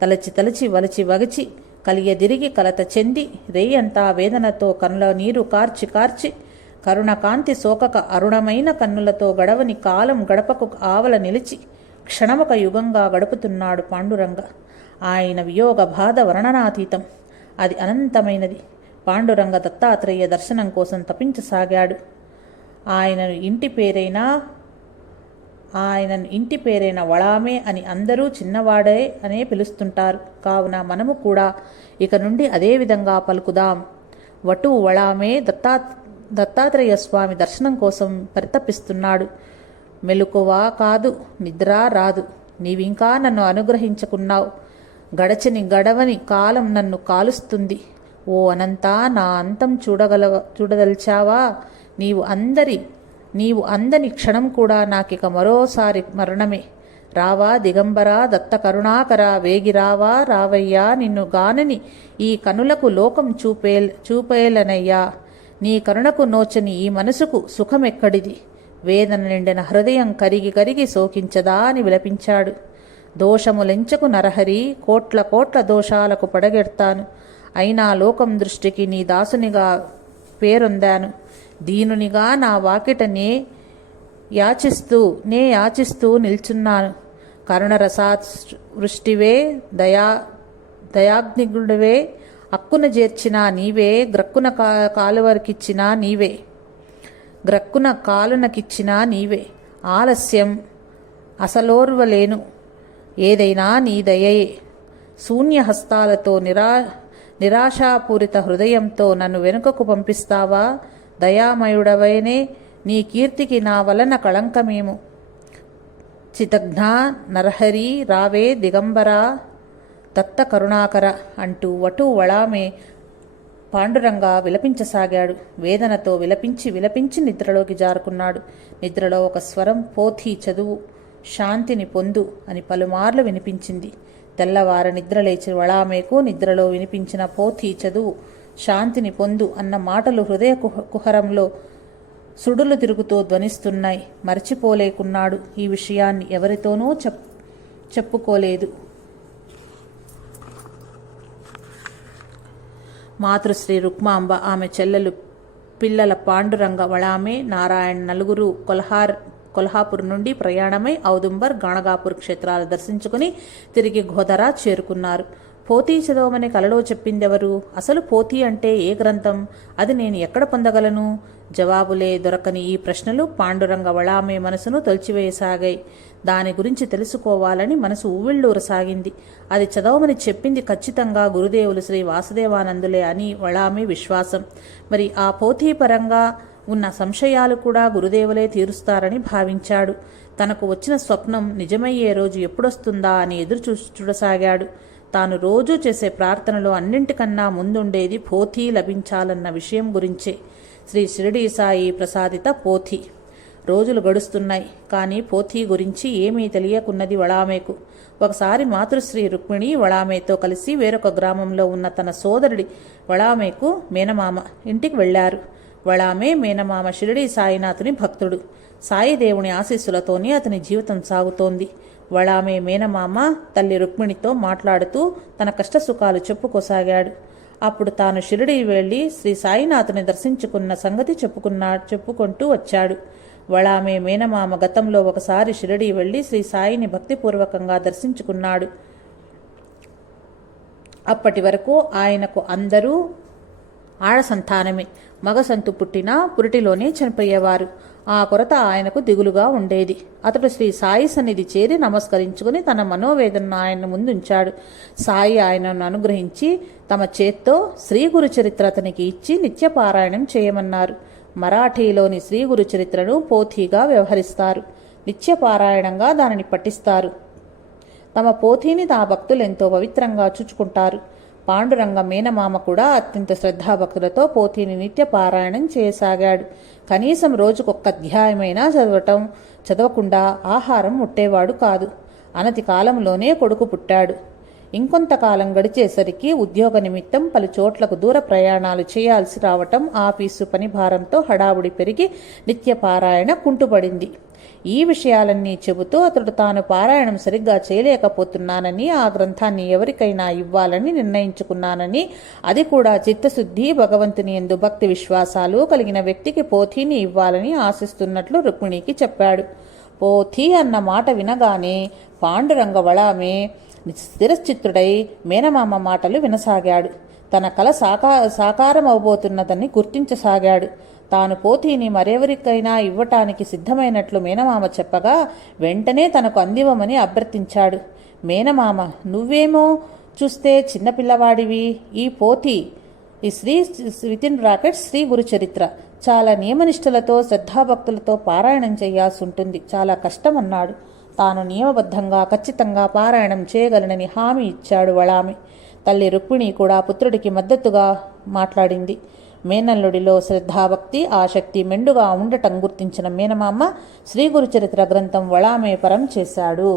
తలచి తలచి వలచి వగచి కలియదిరిగి కలత చెంది రేయంతా వేదనతో కనుల నీరు కార్చి కార్చి కరుణ కాంతి సోకక అరుణమైన కన్నులతో గడవని కాలం గడపకు ఆవల నిలిచి క్షణమొక యుగంగా గడుపుతున్నాడు పాండురంగ. ఆయన వియోగ బాధ వర్ణనాతీతం. అది అనంతమైనది. పాండురంగ దత్తాత్రేయ దర్శనం కోసం తపించసాగాడు. ఆయనను ఇంటి పేరైన వళామే అని అందరూ చిన్నవాడే అనే పిలుస్తుంటారు. కావున మనము కూడా ఇక నుండి అదే విధంగా పలుకుదాం. వటువు వళామే దత్తాత్రేయ స్వామి దర్శనం కోసం పరితపిస్తున్నాడు. మెలకువ కాదు, నిద్ర రాదు. నీవింకా నన్ను అనుగ్రహించుకున్నావు. గడవని కాలం నన్ను కాలుస్తుంది. ఓ అనంతా, నా అంతం చూడదలిచావా? నీవు అందని క్షణం కూడా నాకిక మరోసారి మరణమే. రావా దిగంబరా, దత్త కరుణాకర, వేగిరావా, రావయ్యా, నిన్ను గానని ఈ కనులకు లోకం చూపేలనయ్యా. నీ కరుణకు నోచని ఈ మనసుకు సుఖమెక్కడిది? వేదన నిండిన హృదయం కరిగి కరిగి శోకించదా అని విలపించాడు. దోషములెంచకు నరహరి, కోట్ల కోట్ల దోషాలకు పడగెడతాను. అయినా లోకం దృష్టికి నీ దాసునిగా పేరొందాను. దీనునిగా నా వాకిట యాచిస్తూ నిల్చున్నాను. కరుణరసా వృష్టివే, దయాగ్నిగుడివే, అక్కున చేర్చినా నీవే, గ్రక్కున కాలునకిచ్చినా నీవే. ఆలస్యం అసలోర్వలేను, ఏదైనా నీ దయయే. శూన్యహస్తాలతో నిరాశాపూరిత హృదయంతో నన్ను వెనుకకు పంపిస్తావా? దయామయుడవైనే, నీ కీర్తికి నా వలన కళంకమేము. చితఘ్న నరహరి, రావే దిగంబరా, దత్త కరుణాకర అంటూ వటువు వళామే పాండురంగ విలపించసాగాడు. వేదనతో విలపించి నిద్రలోకి జారుకున్నాడు. నిద్రలో ఒక స్వరం, పోథీ చదువు, శాంతిని పొందు అని పలుమార్లు వినిపించింది. తెల్లవార నిద్రలేచి వళామేకు నిద్రలో వినిపించిన పోథీ చదువు శాంతిని పొందు అన్న మాటలు హృదయ కుహరంలో సుడులు తిరుగుతూ ధ్వనిస్తున్నాయి. మర్చిపోలేకున్నాడు. ఈ విషయాన్ని ఎవరితోనూ చెప్పుకోలేదు. మాతృశ్రీ రుక్మాంబ, ఆమె చెల్లెలు పిల్లల పాండురంగ, వళామే, నారాయణ నలుగురు కొల్హాపూర్ నుండి ప్రయాణమై ఔదుంబర్, గాణగాపూర్ క్షేత్రాలు దర్శించుకుని తిరిగి గోధరా చేరుకున్నారు. పోథీ చదవమని కలలో చెప్పిందెవరు? అసలు పోథీ అంటే ఏ గ్రంథం? అది నేను ఎక్కడ పొందగలను? జవాబులే దొరకని ఈ ప్రశ్నలు పాండురంగ వళామే మనసును తొలిచివేయసాగాయి. దాని గురించి తెలుసుకోవాలని మనసు ఉవ్విళ్ళూరసాగింది. అది చదవమని చెప్పింది ఖచ్చితంగా గురుదేవులు శ్రీ వాసుదేవానందులే అని వళామే విశ్వాసం. మరి ఆ పోథీ పరంగా ఉన్న సంశయాలు కూడా గురుదేవులే తీరుస్తారని భావించాడు. తనకు వచ్చిన స్వప్నం నిజమయ్యే రోజు ఎప్పుడొస్తుందా అని ఎదురు చూడసాగాడు. తాను రోజూ చేసే ప్రార్థనలో అన్నింటికన్నా ముందుండేది పోథీ లభించాలన్న విషయం గురించే. శ్రీ షిరిడీ సాయి ప్రసాదిత పోథీ. రోజులు గడుస్తున్నాయి, కానీ పోథీ గురించి ఏమీ తెలియకున్నది వళామేకు. ఒకసారి మాతృశ్రీ రుక్మిణి వళామేతో కలిసి వేరొక గ్రామంలో ఉన్న తన సోదరుడి వళామేకు మేనమామ ఇంటికి వెళ్లారు. వళామే మేనమామ షిరిడీ సాయినాథుని భక్తుడు. సాయిదేవుని ఆశీస్సులతోనే అతని జీవితం సాగుతోంది. వళామే మేనమామ తల్లి రుక్మిణితో మాట్లాడుతూ తన కష్టసుఖాలు చెప్పుకోసాగాడు. అప్పుడు తాను షిరిడీ వెళ్లి శ్రీ సాయినాథుని దర్శించుకున్న సంగతి చెప్పుకుంటూ వచ్చాడు. వళామే మేనమామ గతంలో ఒకసారి షిరిడీ వెళ్లి శ్రీ సాయిని భక్తిపూర్వకంగా దర్శించుకున్నాడు. అప్పటి వరకు ఆయనకు అందరూ ఆడసంతానమే. మగసంతు పుట్టినా పురిటిలోనే చనిపోయేవారు. ఆ కొరత ఆయనకు దిగులుగా ఉండేది. అతడు శ్రీ సాయి సన్నిధి చేరి నమస్కరించుకుని తన మనోవేదనను ఆయన ముందుంచాడు. సాయి ఆయనను అనుగ్రహించి తమ చేత్తో శ్రీ గురు చరిత్ర అతనికి ఇచ్చి నిత్యపారాయణం చేయమన్నారు. మరాఠీలోని శ్రీ గురు చరిత్రను పోథీగా వ్యవహరిస్తారు. నిత్యపారాయణంగా దానిని పఠిస్తారు. తమ పోథీని తా భక్తులెంతో పవిత్రంగా చూచుకుంటారు. పాండురంగ మేనమామ కూడా అత్యంత శ్రద్ధాభక్తులతో పోథీని నిత్య పారాయణం చేయసాగాడు. కనీసం రోజుకొక్క అధ్యాయమైనా చదవకుండా ఆహారం ముట్టేవాడు కాదు. అనతి కాలంలోనే కొడుకు పుట్టాడు. ఇంకొంతకాలం గడిచేసరికి ఉద్యోగ నిమిత్తం పలు చోట్లకు దూర ప్రయాణాలు చేయాల్సి రావటం, ఆఫీసు పని భారంతో హడావుడి పెరిగి నిత్యపారాయణ కుంటుపడింది. ఈ విషయాలన్నీ చెబుతూ అతడు తాను పారాయణం సరిగ్గా చేయలేకపోతున్నానని, ఆ గ్రంథాన్ని ఎవరికైనా ఇవ్వాలని నిర్ణయించుకున్నానని, అది కూడా చిత్తశుద్ధి, భగవంతుని యందు భక్తి విశ్వాసాలు కలిగిన వ్యక్తికి పోథీని ఇవ్వాలని ఆశిస్తున్నట్లు రుక్మిణికి చెప్పాడు. పోథీ అన్న మాట వినగానే పాండురంగ వళామే స్థిరచిత్తుడై మేనమామ మాటలు వినసాగాడు. తన కల సాకారం అవబోతున్నదని గుర్తించసాగాడు. తాను పోథీని మరెవరికైనా ఇవ్వటానికి సిద్ధమైనట్లు మేనమామ చెప్పగా వెంటనే తనకు అందివ్వమని అభ్యర్థించాడు. మేనమామ, నువ్వేమో చూస్తే చిన్నపిల్లవాడివి. ఈ పోథీ ఈ శ్రీ గురు చరిత్ర చాలా నియమనిష్టలతో శ్రద్ధాభక్తులతో పారాయణం చేయాల్సి ఉంటుంది. చాలా కష్టమన్నాడు. తాను నియమబద్ధంగా ఖచ్చితంగా పారాయణం చేయగలనని హామీ ఇచ్చాడు వళామి. తల్లి రుక్మిణి కూడా పుత్రుడికి మద్దతుగా మాట్లాడింది. మేనల్లుడిలో శ్రద్ధాభక్తి, ఆసక్తి మెండుగా ఉండటం గుర్తించిన మేనమామ శ్రీ గురుచరిత్ర గ్రంథం వళామే పరం చేశాడు.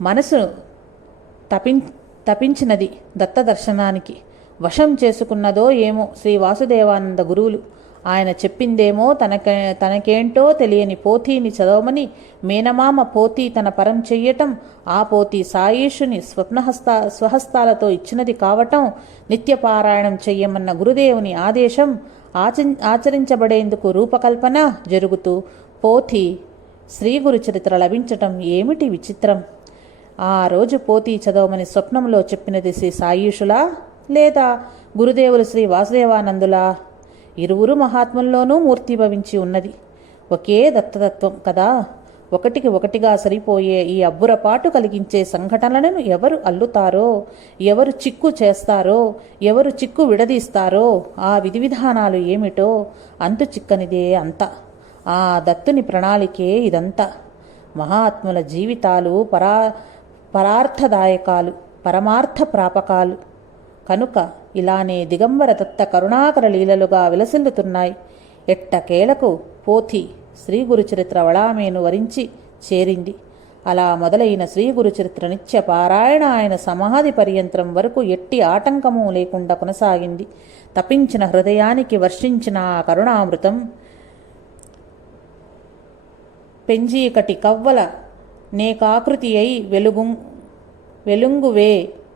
మనసు తపించినది దత్తదర్శనానికి. వశం చేసుకున్నదో ఏమో శ్రీ వాసుదేవానంద గురువులు. ఆయన చెప్పిందేమో తనకేంటో తెలియని పోథీని చదవమని మేనమామ పోథీ తన పరం చెయ్యటం, ఆ పోథీ సాయేషుని స్వహస్తాలతో ఇచ్చినది కావటం, నిత్యపారాయణం చెయ్యమన్న గురుదేవుని ఆదేశం ఆచరించబడేందుకు రూపకల్పన జరుగుతూ పోథీ శ్రీ గురు చరిత్ర లభించటం ఏమిటి విచిత్రం! ఆ రోజు పోథీ చదవమని స్వప్నంలో చెప్పినది శ్రీ సాయుషులా లేదా గురుదేవులు శ్రీ వాసుదేవానందులా? ఇరువురు మహాత్ముల్లోనూ మూర్తిభవించి ఉన్నది ఒకే దత్తతత్వం కదా. ఒకటికి ఒకటిగా సరిపోయే ఈ అబ్బురపాటు కలిగించే సంఘటనలను ఎవరు అల్లుతారో, ఎవరు చిక్కు చేస్తారో, ఎవరు చిక్కు విడదీస్తారో, ఆ విధి విధానాలు ఏమిటో అంతు చిక్కనిదే అంతా. ఆ దత్తుని ప్రణాళికే ఇదంతా. మహాత్ముల జీవితాలు పరార్థదాయకాలు, పరమార్థ ప్రాపకాలు కనుక ఇలానే దిగంబర దత్త కరుణాకర లీలలుగా విలసిల్లుతున్నాయి. ఎట్టకేలకు పోథీ శ్రీ గురుచరిత్ర వళామేను వరించి చేరింది. అలా మొదలైన శ్రీ గురుచరిత్ర నిత్య పారాయణ ఆయన సమాధి పర్యంతరం వరకు ఎట్టి ఆటంకము లేకుండా కొనసాగింది. తపించిన హృదయానికి వర్షించిన ఆ కరుణామృతం పెంజీకటి కవ్వల నేకాకృతి అయి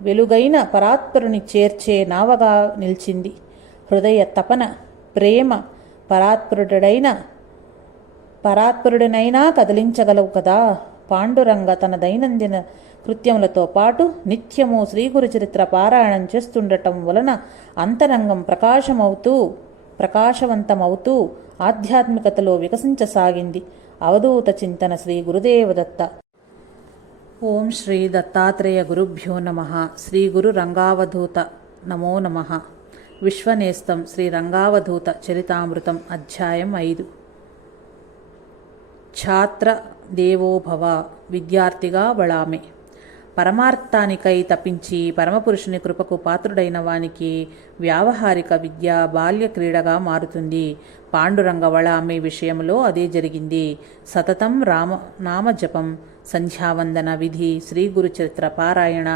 వెలుగైన పరాత్పరుని చేర్చే నావగా నిలిచింది. హృదయ తపన ప్రేమ పరాత్పరుడినైనా కదిలించగలవు కదా. పాండురంగ తన దైనందిన కృత్యములతో పాటు నిత్యము శ్రీగురుచరిత్ర పారాయణం చేస్తుండటం వలన అంతరంగం ప్రకాశవంతమవుతూ ఆధ్యాత్మికతలో వికసించసాగింది. అవధూత చింతన శ్రీ గురుదేవదత్త. ఓం శ్రీ దత్తాత్రేయ గురుభ్యో నమః. శ్రీ గురు రంగావధూత నమో నమః. విశ్వనేస్తం శ్రీ రంగావధూత చరితామృతం అధ్యాయం 5. ఛాత్ర దేవోభవ. విద్యార్థిగా వళామె. పరమార్థానికై తపించి పరమపురుషుని కృపకు పాత్రుడైన వానికి వ్యావహారిక విద్య బాల్య క్రీడగా మారుతుంది. పాండురంగ వళామె విషయంలో అదే జరిగింది. సతతం నామజపం, సంధ్యావందన విధి, శ్రీ గురుచరిత్ర పారాయణ,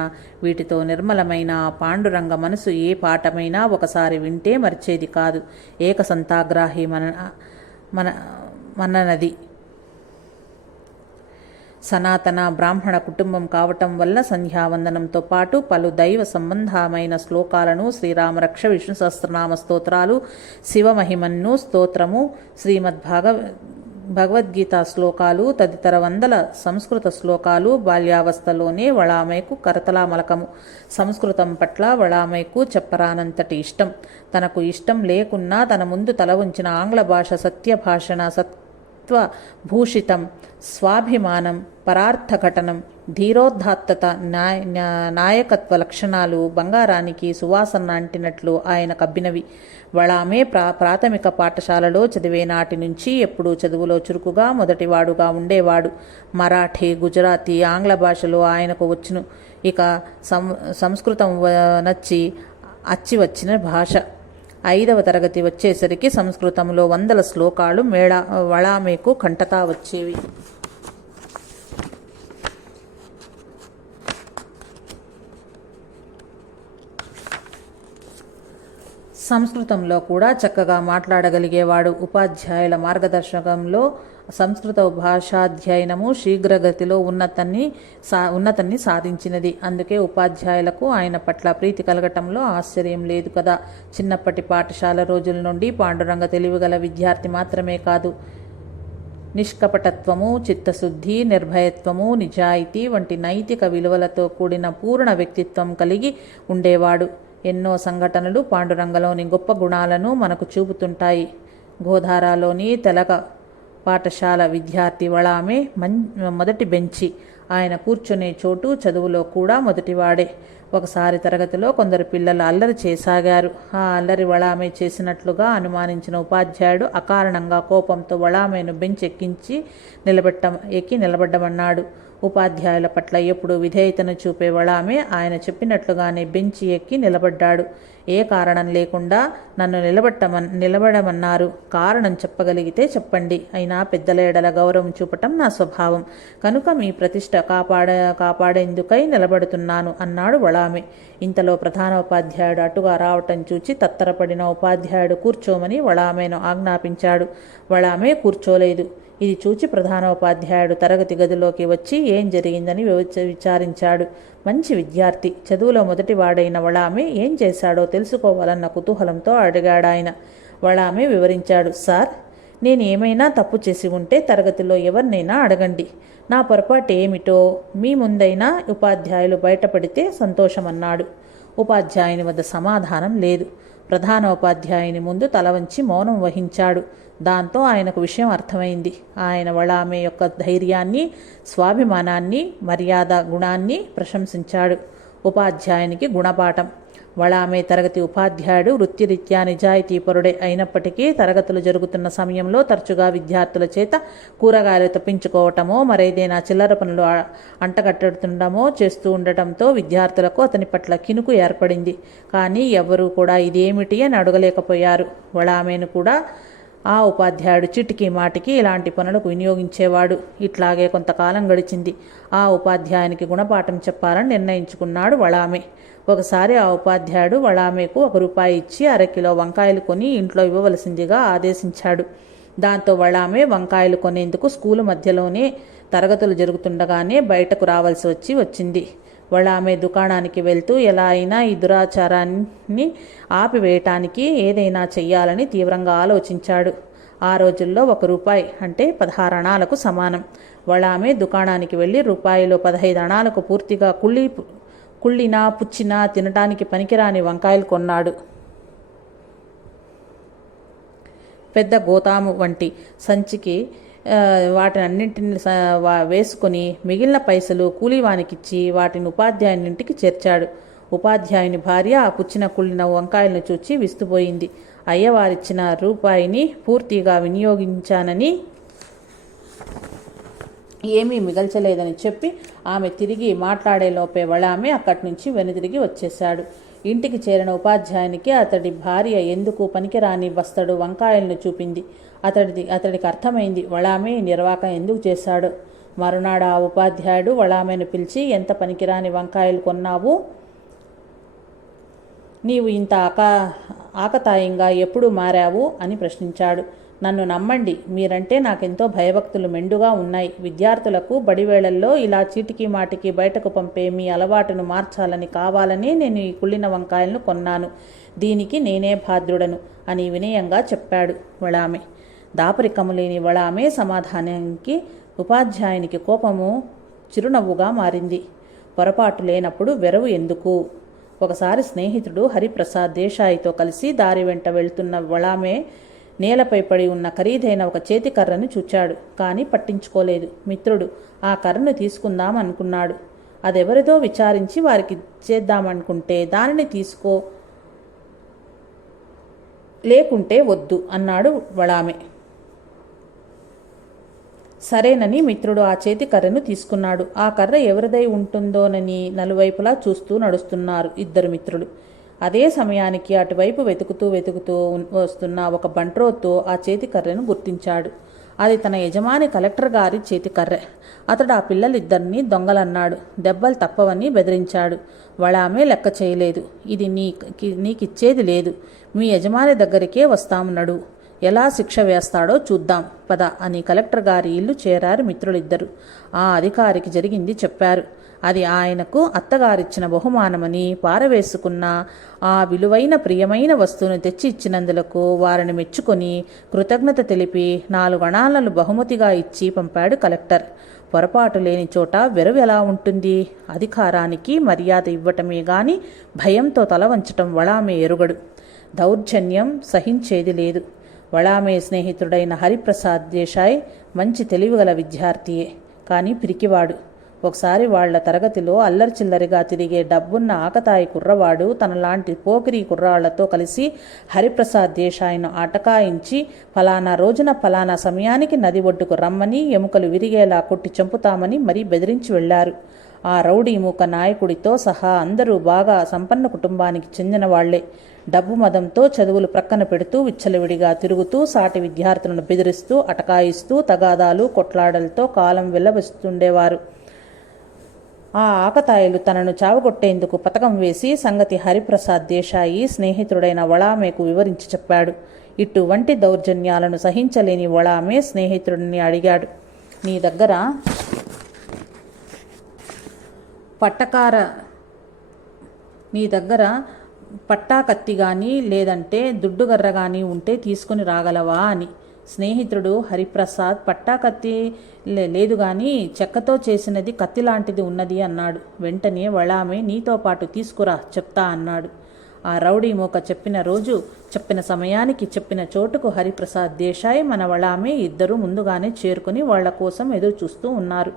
వీటితో నిర్మలమైన పాండురంగ మనసు ఏ పాఠమైనా ఒకసారి వింటే మర్చేది కాదు. ఏకసంతాగ్రాహి మననది. సనాతన బ్రాహ్మణ కుటుంబం కావటం వల్ల సంధ్యావందనంతో పాటు పలు దైవ సంబంధమైన శ్లోకాలను, శ్రీరామరక్ష, విష్ణు సహస్రనామ స్తోత్రాలు, శివమహిమన్ను స్తోత్రము, భగవద్గీత శ్లోకాలు తదితర వందల సంస్కృత శ్లోకాలు బాల్యావస్థలోనే వళామెకు కరతలామలకము. సంస్కృతం పట్ల వళామెకు చెప్పరానంతటి ఇష్టం. తనకు ఇష్టం లేకున్నా తన ముందు తల ఉంచిన ఆంగ్ల భాష సత్యభాషణ, సత్వభూషితం, స్వాభిమానం, పరార్థఘటనం, ధీరోద్ధాత్తత, నాయకత్వ లక్షణాలు బంగారానికి సువాసన అంటినట్లు ఆయన కబ్బినవి. వళామే ప్రాథమిక పాఠశాలలో చదివే నాటి నుంచి ఎప్పుడూ చదువులో చురుకుగా మొదటివాడుగా ఉండేవాడు. మరాఠీ, గుజరాతీ, ఆంగ్ల భాషలో ఆయనకు వచ్చును. ఇక సంస్కృతం అచ్చి వచ్చిన భాష. 5వ తరగతి వచ్చేసరికి సంస్కృతంలో వందల శ్లోకాలు వళామెకు కంటతా వచ్చేవి. సంస్కృతంలో కూడా చక్కగా మాట్లాడగలిగేవాడు. ఉపాధ్యాయుల మార్గదర్శకంలో సంస్కృత భాషాధ్యయనము శీఘ్రగతిలో ఉన్నతాన్ని సాధించినది. అందుకే ఉపాధ్యాయులకు ఆయన పట్ల ప్రీతి కలగటంలో ఆశ్చర్యం లేదు కదా. చిన్నప్పటి పాఠశాల రోజుల నుండి పాండురంగ తెలివిగల విద్యార్థి మాత్రమే కాదు, నిష్కపటత్వము, చిత్తశుద్ధి, నిర్భయత్వము, నిజాయితీ వంటి నైతిక విలువలతో కూడిన పూర్ణ వ్యక్తిత్వం కలిగి ఉండేవాడు. ఎన్నో సంఘటనలు పాండురంగలోని గొప్ప గుణాలను మనకు చూపుతుంటాయి. గోధారాలోని తెలగ పాఠశాల విద్యార్థి వళామె మొదటి బెంచి. ఆయన కూర్చునే చోటు చదువులో కూడా మొదటివాడే. ఒకసారి తరగతిలో కొందరు పిల్లలు అల్లరి చేసాగారు. ఆ అల్లరి వళామె చేసినట్లుగా అనుమానించిన ఉపాధ్యాయుడు అకారణంగా కోపంతో వళామెను బెంచ్ ఎక్కి నిలబడ్డమన్నాడు. ఉపాధ్యాయుల పట్ల ఎప్పుడు విధేయతను చూపే వళామె ఆయన చెప్పినట్లుగానే బెంచి ఎక్కి నిలబడ్డాడు. ఏ కారణం లేకుండా నన్ను నిలబడమన్నారు, కారణం చెప్పగలిగితే చెప్పండి. అయినా పెద్దల ఎడల గౌరవం చూపటం నా స్వభావం కనుక మీ ప్రతిష్ట కాపాడేందుకై నిలబడుతున్నాను అన్నాడు వళామె. ఇంతలో ప్రధానోపాధ్యాయుడు అటుగా రావటం చూచి తత్తరపడిన ఉపాధ్యాయుడు కూర్చోమని వళామెను ఆజ్ఞాపించాడు. వళామె కూర్చోలేదు. ఇది చూచి ప్రధానోపాధ్యాయుడు తరగతి గదిలోకి వచ్చి ఏం జరిగిందని విచారించాడు. మంచి విద్యార్థి, చదువులో మొదటివాడైన వళామె ఏం చేశాడో తెలుసుకోవాలన్న కుతూహలంతో అడిగాడాయన. వళామె వివరించాడు. సార్, నేను ఏమైనా తప్పు చేసి ఉంటే తరగతిలో ఎవరినైనా అడగండి. నా పొరపాటు ఏమిటో మీ ముందైనా ఉపాధ్యాయులు బయటపడితే సంతోషమన్నాడు. ఉపాధ్యాయుని వద్ద సమాధానం లేదు. ప్రధానోపాధ్యాయుని ముందు తల వంచి మౌనం వహించాడు. దాంతో ఆయనకు విషయం అర్థమైంది. ఆయన వళామె యొక్క ధైర్యాన్ని, స్వాభిమానాన్ని, మర్యాద గుణాన్ని ప్రశంసించాడు. ఉపాధ్యాయునికి గుణపాఠం. వళామె తరగతి ఉపాధ్యాయుడు వృత్తిరీత్యా నిజాయితీపరుడే అయినప్పటికీ తరగతులు జరుగుతున్న సమయంలో తరచుగా విద్యార్థుల చేత కూరగాయలు తప్పించుకోవటమో మరేదైనా చిల్లర పనులు అంటగట్టడమో చేస్తూ ఉండటంతో విద్యార్థులకు అతని పట్ల కినుకు ఏర్పడింది. కానీ ఎవ్వరూ కూడా ఇదేమిటి అని అడగలేకపోయారు. వళామెను కూడా ఆ ఉపాధ్యాయుడు చిటికి మాటికి ఇలాంటి పనులకు వినియోగించేవాడు. ఇట్లాగే కొంతకాలం గడిచింది. ఆ ఉపాధ్యాయునికి గుణపాఠం చెప్పాలని నిర్ణయించుకున్నాడు వళామె. ఒకసారి ఆ ఉపాధ్యాయుడు వళామెకు ₹1 ఇచ్చి 1/2 కిలో వంకాయలు కొని ఇంట్లో ఇవ్వవలసిందిగా ఆదేశించాడు. దాంతో వళామె వంకాయలు కొనేందుకు స్కూలు మధ్యలోనే తరగతులు జరుగుతుండగానే బయటకు రావాల్సి వచ్చింది. వళామె దుకాణానికి వెళ్తూ ఎలా అయినా ఈ దురాచారాన్ని ఆపివేయటానికి ఏదైనా చెయ్యాలని తీవ్రంగా ఆలోచించాడు. ఆ రోజుల్లో ₹1 అంటే 16 అణాలకు సమానం. వళామె దుకాణానికి వెళ్ళి రూపాయిలో 15 అణాలకు పూర్తిగా కుళ్ళినా పుచ్చినా తినటానికి పనికిరాని వంకాయలు కొన్నాడు. పెద్ద గోతాము వంటి సంచికి వాటినన్నింటిని వేసుకొని మిగిలిన పైసలు కూలీవానికిచ్చి వాటిని ఉపాధ్యాయునింటికి చేర్చాడు. ఉపాధ్యాయుని భార్య ఆ పుచ్చిన కుళ్ళిన వంకాయలను చూచి విస్తుపోయింది. అయ్యవారిచ్చిన ₹1 పూర్తిగా వినియోగించానని, ఏమీ మిగల్చలేదని చెప్పి ఆమె తిరిగి మాట్లాడేలోపే వళామె అక్కడి నుంచి వెనుదిరిగి వచ్చేశాడు. ఇంటికి చేరిన ఉపాధ్యాయునికి అతడి భార్య ఎందుకు పనికిరాని బస్తడు వంకాయలను చూపింది. అతడికి అర్థమైంది వళామె నిర్వాకం ఎందుకు చేశాడు. మరునాడు ఆ ఉపాధ్యాయుడు వళామెను పిలిచి, ఎంత పనికిరాని వంకాయలు కొన్నావు? నీవు ఇంత ఆకతాయంగా ఎప్పుడు మారావు అని ప్రశ్నించాడు. నన్ను నమ్మండి, మీరంటే నాకెంతో భయభక్తులు మెండుగా ఉన్నాయి. విద్యార్థులకు బడివేళల్లో ఇలా చీటికి మాటికి బయటకు పంపే మీ అలవాటును మార్చాలని కావాలని నేను ఈ కుళ్ళిన వంకాయలను కొన్నాను. దీనికి నేనే బాధ్యుడను అని వినయంగా చెప్పాడు వళామె. దాపరికము లేని వళామె సమాధానానికి ఉపాధ్యాయునికి కోపము చిరునవ్వుగా మారింది. పొరపాటు లేనప్పుడు వెరవు ఎందుకు? ఒకసారి స్నేహితుడు హరిప్రసాద్ దేశాయితో కలిసి దారి వెంట వెళ్తున్న వళామె నేలపై పడి ఉన్న ఖరీదైన ఒక చేతి కర్రను చూచాడు. కానీ పట్టించుకోలేదు. మిత్రుడు ఆ కర్రను తీసుకుందాం అనుకున్నాడు. అదెవరిదో విచారించి వారికి చేద్దామనుకుంటే దానిని తీసుకో, లేకుంటే వద్దు అన్నాడు వళామె. సరేనని మిత్రుడు ఆ చేతి కర్రను తీసుకున్నాడు. ఆ కర్ర ఎవరిదై ఉంటుందోనని నలువైపులా చూస్తూ నడుస్తున్నారు ఇద్దరు మిత్రులు. అదే సమయానికి అటువైపు వెతుకుతూ వస్తున్న ఒక బంట్రోతో ఆ చేతి కర్రను గుర్తించాడు. అది తన యజమాని కలెక్టర్ గారి చేతి కర్రె. అతడు ఆ పిల్లలిద్దరినీ దొంగలన్నాడు. దెబ్బలు తప్పవని బెదిరించాడు. వళామె లెక్క చేయలేదు. ఇది నీకిచ్చేది లేదు. మీ యజమాని దగ్గరికే వస్తాము, నడు. ఎలా శిక్ష వేస్తాడో చూద్దాం పద అని కలెక్టర్ గారి ఇల్లు చేరారు మిత్రులిద్దరు. ఆ అధికారికి జరిగింది చెప్పారు. అది ఆయనకు అత్తగారిచ్చిన బహుమానమని, పారవేసుకున్న ఆ విలువైన ప్రియమైన వస్తువును తెచ్చి ఇచ్చినందులకు వారిని మెచ్చుకొని కృతజ్ఞత తెలిపి 4 అణాలను బహుమతిగా ఇచ్చి పంపాడు కలెక్టర్. పొరపాటు లేని చోట వెరవు ఎలా ఉంటుంది? అధికారానికి మర్యాద ఇవ్వటమే గాని భయంతో తల వంచటం వళామె ఎరుగడు. దౌర్జన్యం సహించేది లేదు. వళామె స్నేహితుడైన హరిప్రసాద్ దేశాయ్ మంచి తెలివిగల విద్యార్థియే, కానీ పిరికివాడు. ఒకసారి వాళ్ల తరగతిలో అల్లరిచిల్లరిగా తిరిగే డబ్బున్న ఆకతాయి కుర్రవాడు తనలాంటి పోకిరి కుర్రాళ్లతో కలిసి హరిప్రసాద్ దేశాయ్ను ఆటకాయించి ఫలానా రోజున ఫలానా సమయానికి నది ఒడ్డుకు రమ్మని, ఎముకలు విరిగేలా కొట్టి చంపుతామని మరీ బెదిరించి వెళ్లారు. ఆ రౌడీ మూక నాయకుడితో సహా అందరూ బాగా సంపన్న కుటుంబానికి చెందిన వాళ్లే. డబ్బు మదంతో చదువులు ప్రక్కన పెడుతూ విచ్చలవిడిగా తిరుగుతూ సాటి విద్యార్థులను బెదిరిస్తూ అటకాయిస్తూ తగాదాలు కొట్లాడలతో కాలం వెళ్ళబుస్తుండేవారు. ఆ ఆకతాయిలు తనను చావగొట్టేందుకు పథకం వేసి సంగతి హరిప్రసాద్ దేశాయి స్నేహితుడైన వళామెకు వివరించి చెప్పాడు. ఇటువంటి దౌర్జన్యాలను సహించలేని వళామె స్నేహితుడిని అడిగాడు, నీ దగ్గర పట్టా కత్తి గాని లేదంటే దుడ్డుగర్ర గాని ఉంటే తీసుకుని రాగలవా అని. స్నేహితుడు హరిప్రసాద్ పట్టా కత్తి లేదు గాని చెక్కతో చేసినది కత్తి లాంటిది ఉన్నది అన్నాడు. వెంటనే వళామె నీతో పాటు తీసుకురా చెప్తా అన్నాడు. ఆ రౌడీ మూక చెప్పిన రోజు, చెప్పిన సమయానికి, చెప్పిన చోటుకు హరిప్రసాద్ దేశాయ్ మన వళామె ఇద్దరూ ముందుగానే చేరుకుని వాళ్ల కోసం ఎదురు చూస్తూ ఉన్నారు.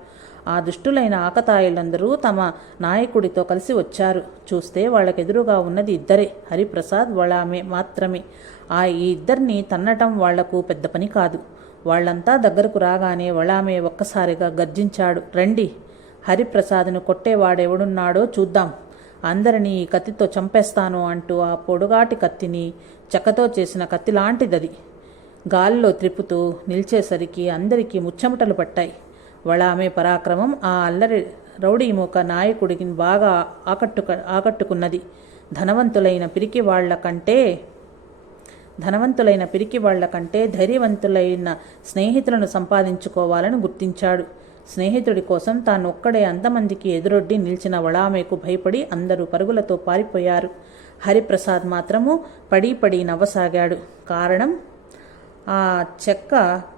ఆ దుష్టులైన ఆకతాయిలందరూ తమ నాయకుడితో కలిసి వచ్చారు. చూస్తే వాళ్లకెదురుగా ఉన్నది ఇద్దరే, హరిప్రసాద్ వళామె మాత్రమే. ఈ ఇద్దరిని తన్నటం వాళ్లకు పెద్ద పని కాదు. వాళ్లంతా దగ్గరకు రాగానే వళామె ఒక్కసారిగా గర్జించాడు, రండి, హరిప్రసాద్ను కొట్టేవాడెవడున్నాడో చూద్దాం, అందరినీ ఈ కత్తితో చంపేస్తాను అంటూ ఆ పొడుగాటి కత్తిని, చెక్కతో చేసిన కత్తి లాంటిదది, గాల్లో త్రిప్పుతూ నిల్చేసరికి అందరికీ ముచ్చెమటలు పట్టాయి. వళామె పరాక్రమం ఆ అల్లరి రౌడీ మూక నాయకుడికి బాగా ఆకట్టుకున్నది. ధనవంతులైన పిరికి వాళ్ల కంటే ధైర్యవంతులైన స్నేహితులను సంపాదించుకోవాలని గుర్తించాడు. స్నేహితుడి కోసం తానొక్కడే అంతమందికి ఎదురొడ్డి నిలిచిన వళామెకు భయపడి అందరూ పరుగులతో పారిపోయారు. హరిప్రసాద్ మాత్రము పడి నవ్వసాగాడు. కారణం, ఆ చెక్క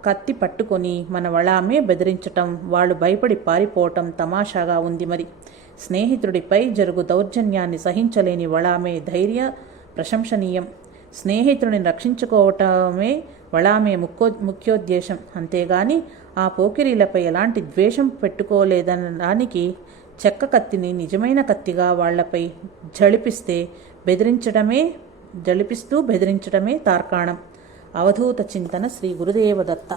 కత్తి పట్టుకొని మన వళామే బెదిరించటం, వాళ్ళు భయపడి పారిపోవటం తమాషాగా ఉంది. మరి స్నేహితుడిపై జరుగు దౌర్జన్యాన్ని సహించలేని వళామే ధైర్య ప్రశంసనీయం. స్నేహితుడిని రక్షించుకోవటమే వళామే ముఖ్యోద్దేశం. అంతేగాని ఆ పోకిరీలపై ఎలాంటి ద్వేషం పెట్టుకోలేదనడానికి చెక్క కత్తిని నిజమైన కత్తిగా వాళ్లపై జళిపిస్తూ బెదిరించడమే తార్కాణం. అవధూత చింతన. శ్రీ గురుదేవదత్త.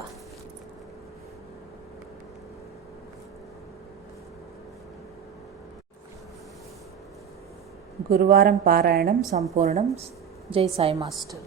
గురువారం పారాయణం సంపూర్ణం. జై సాయి మాస్టర్.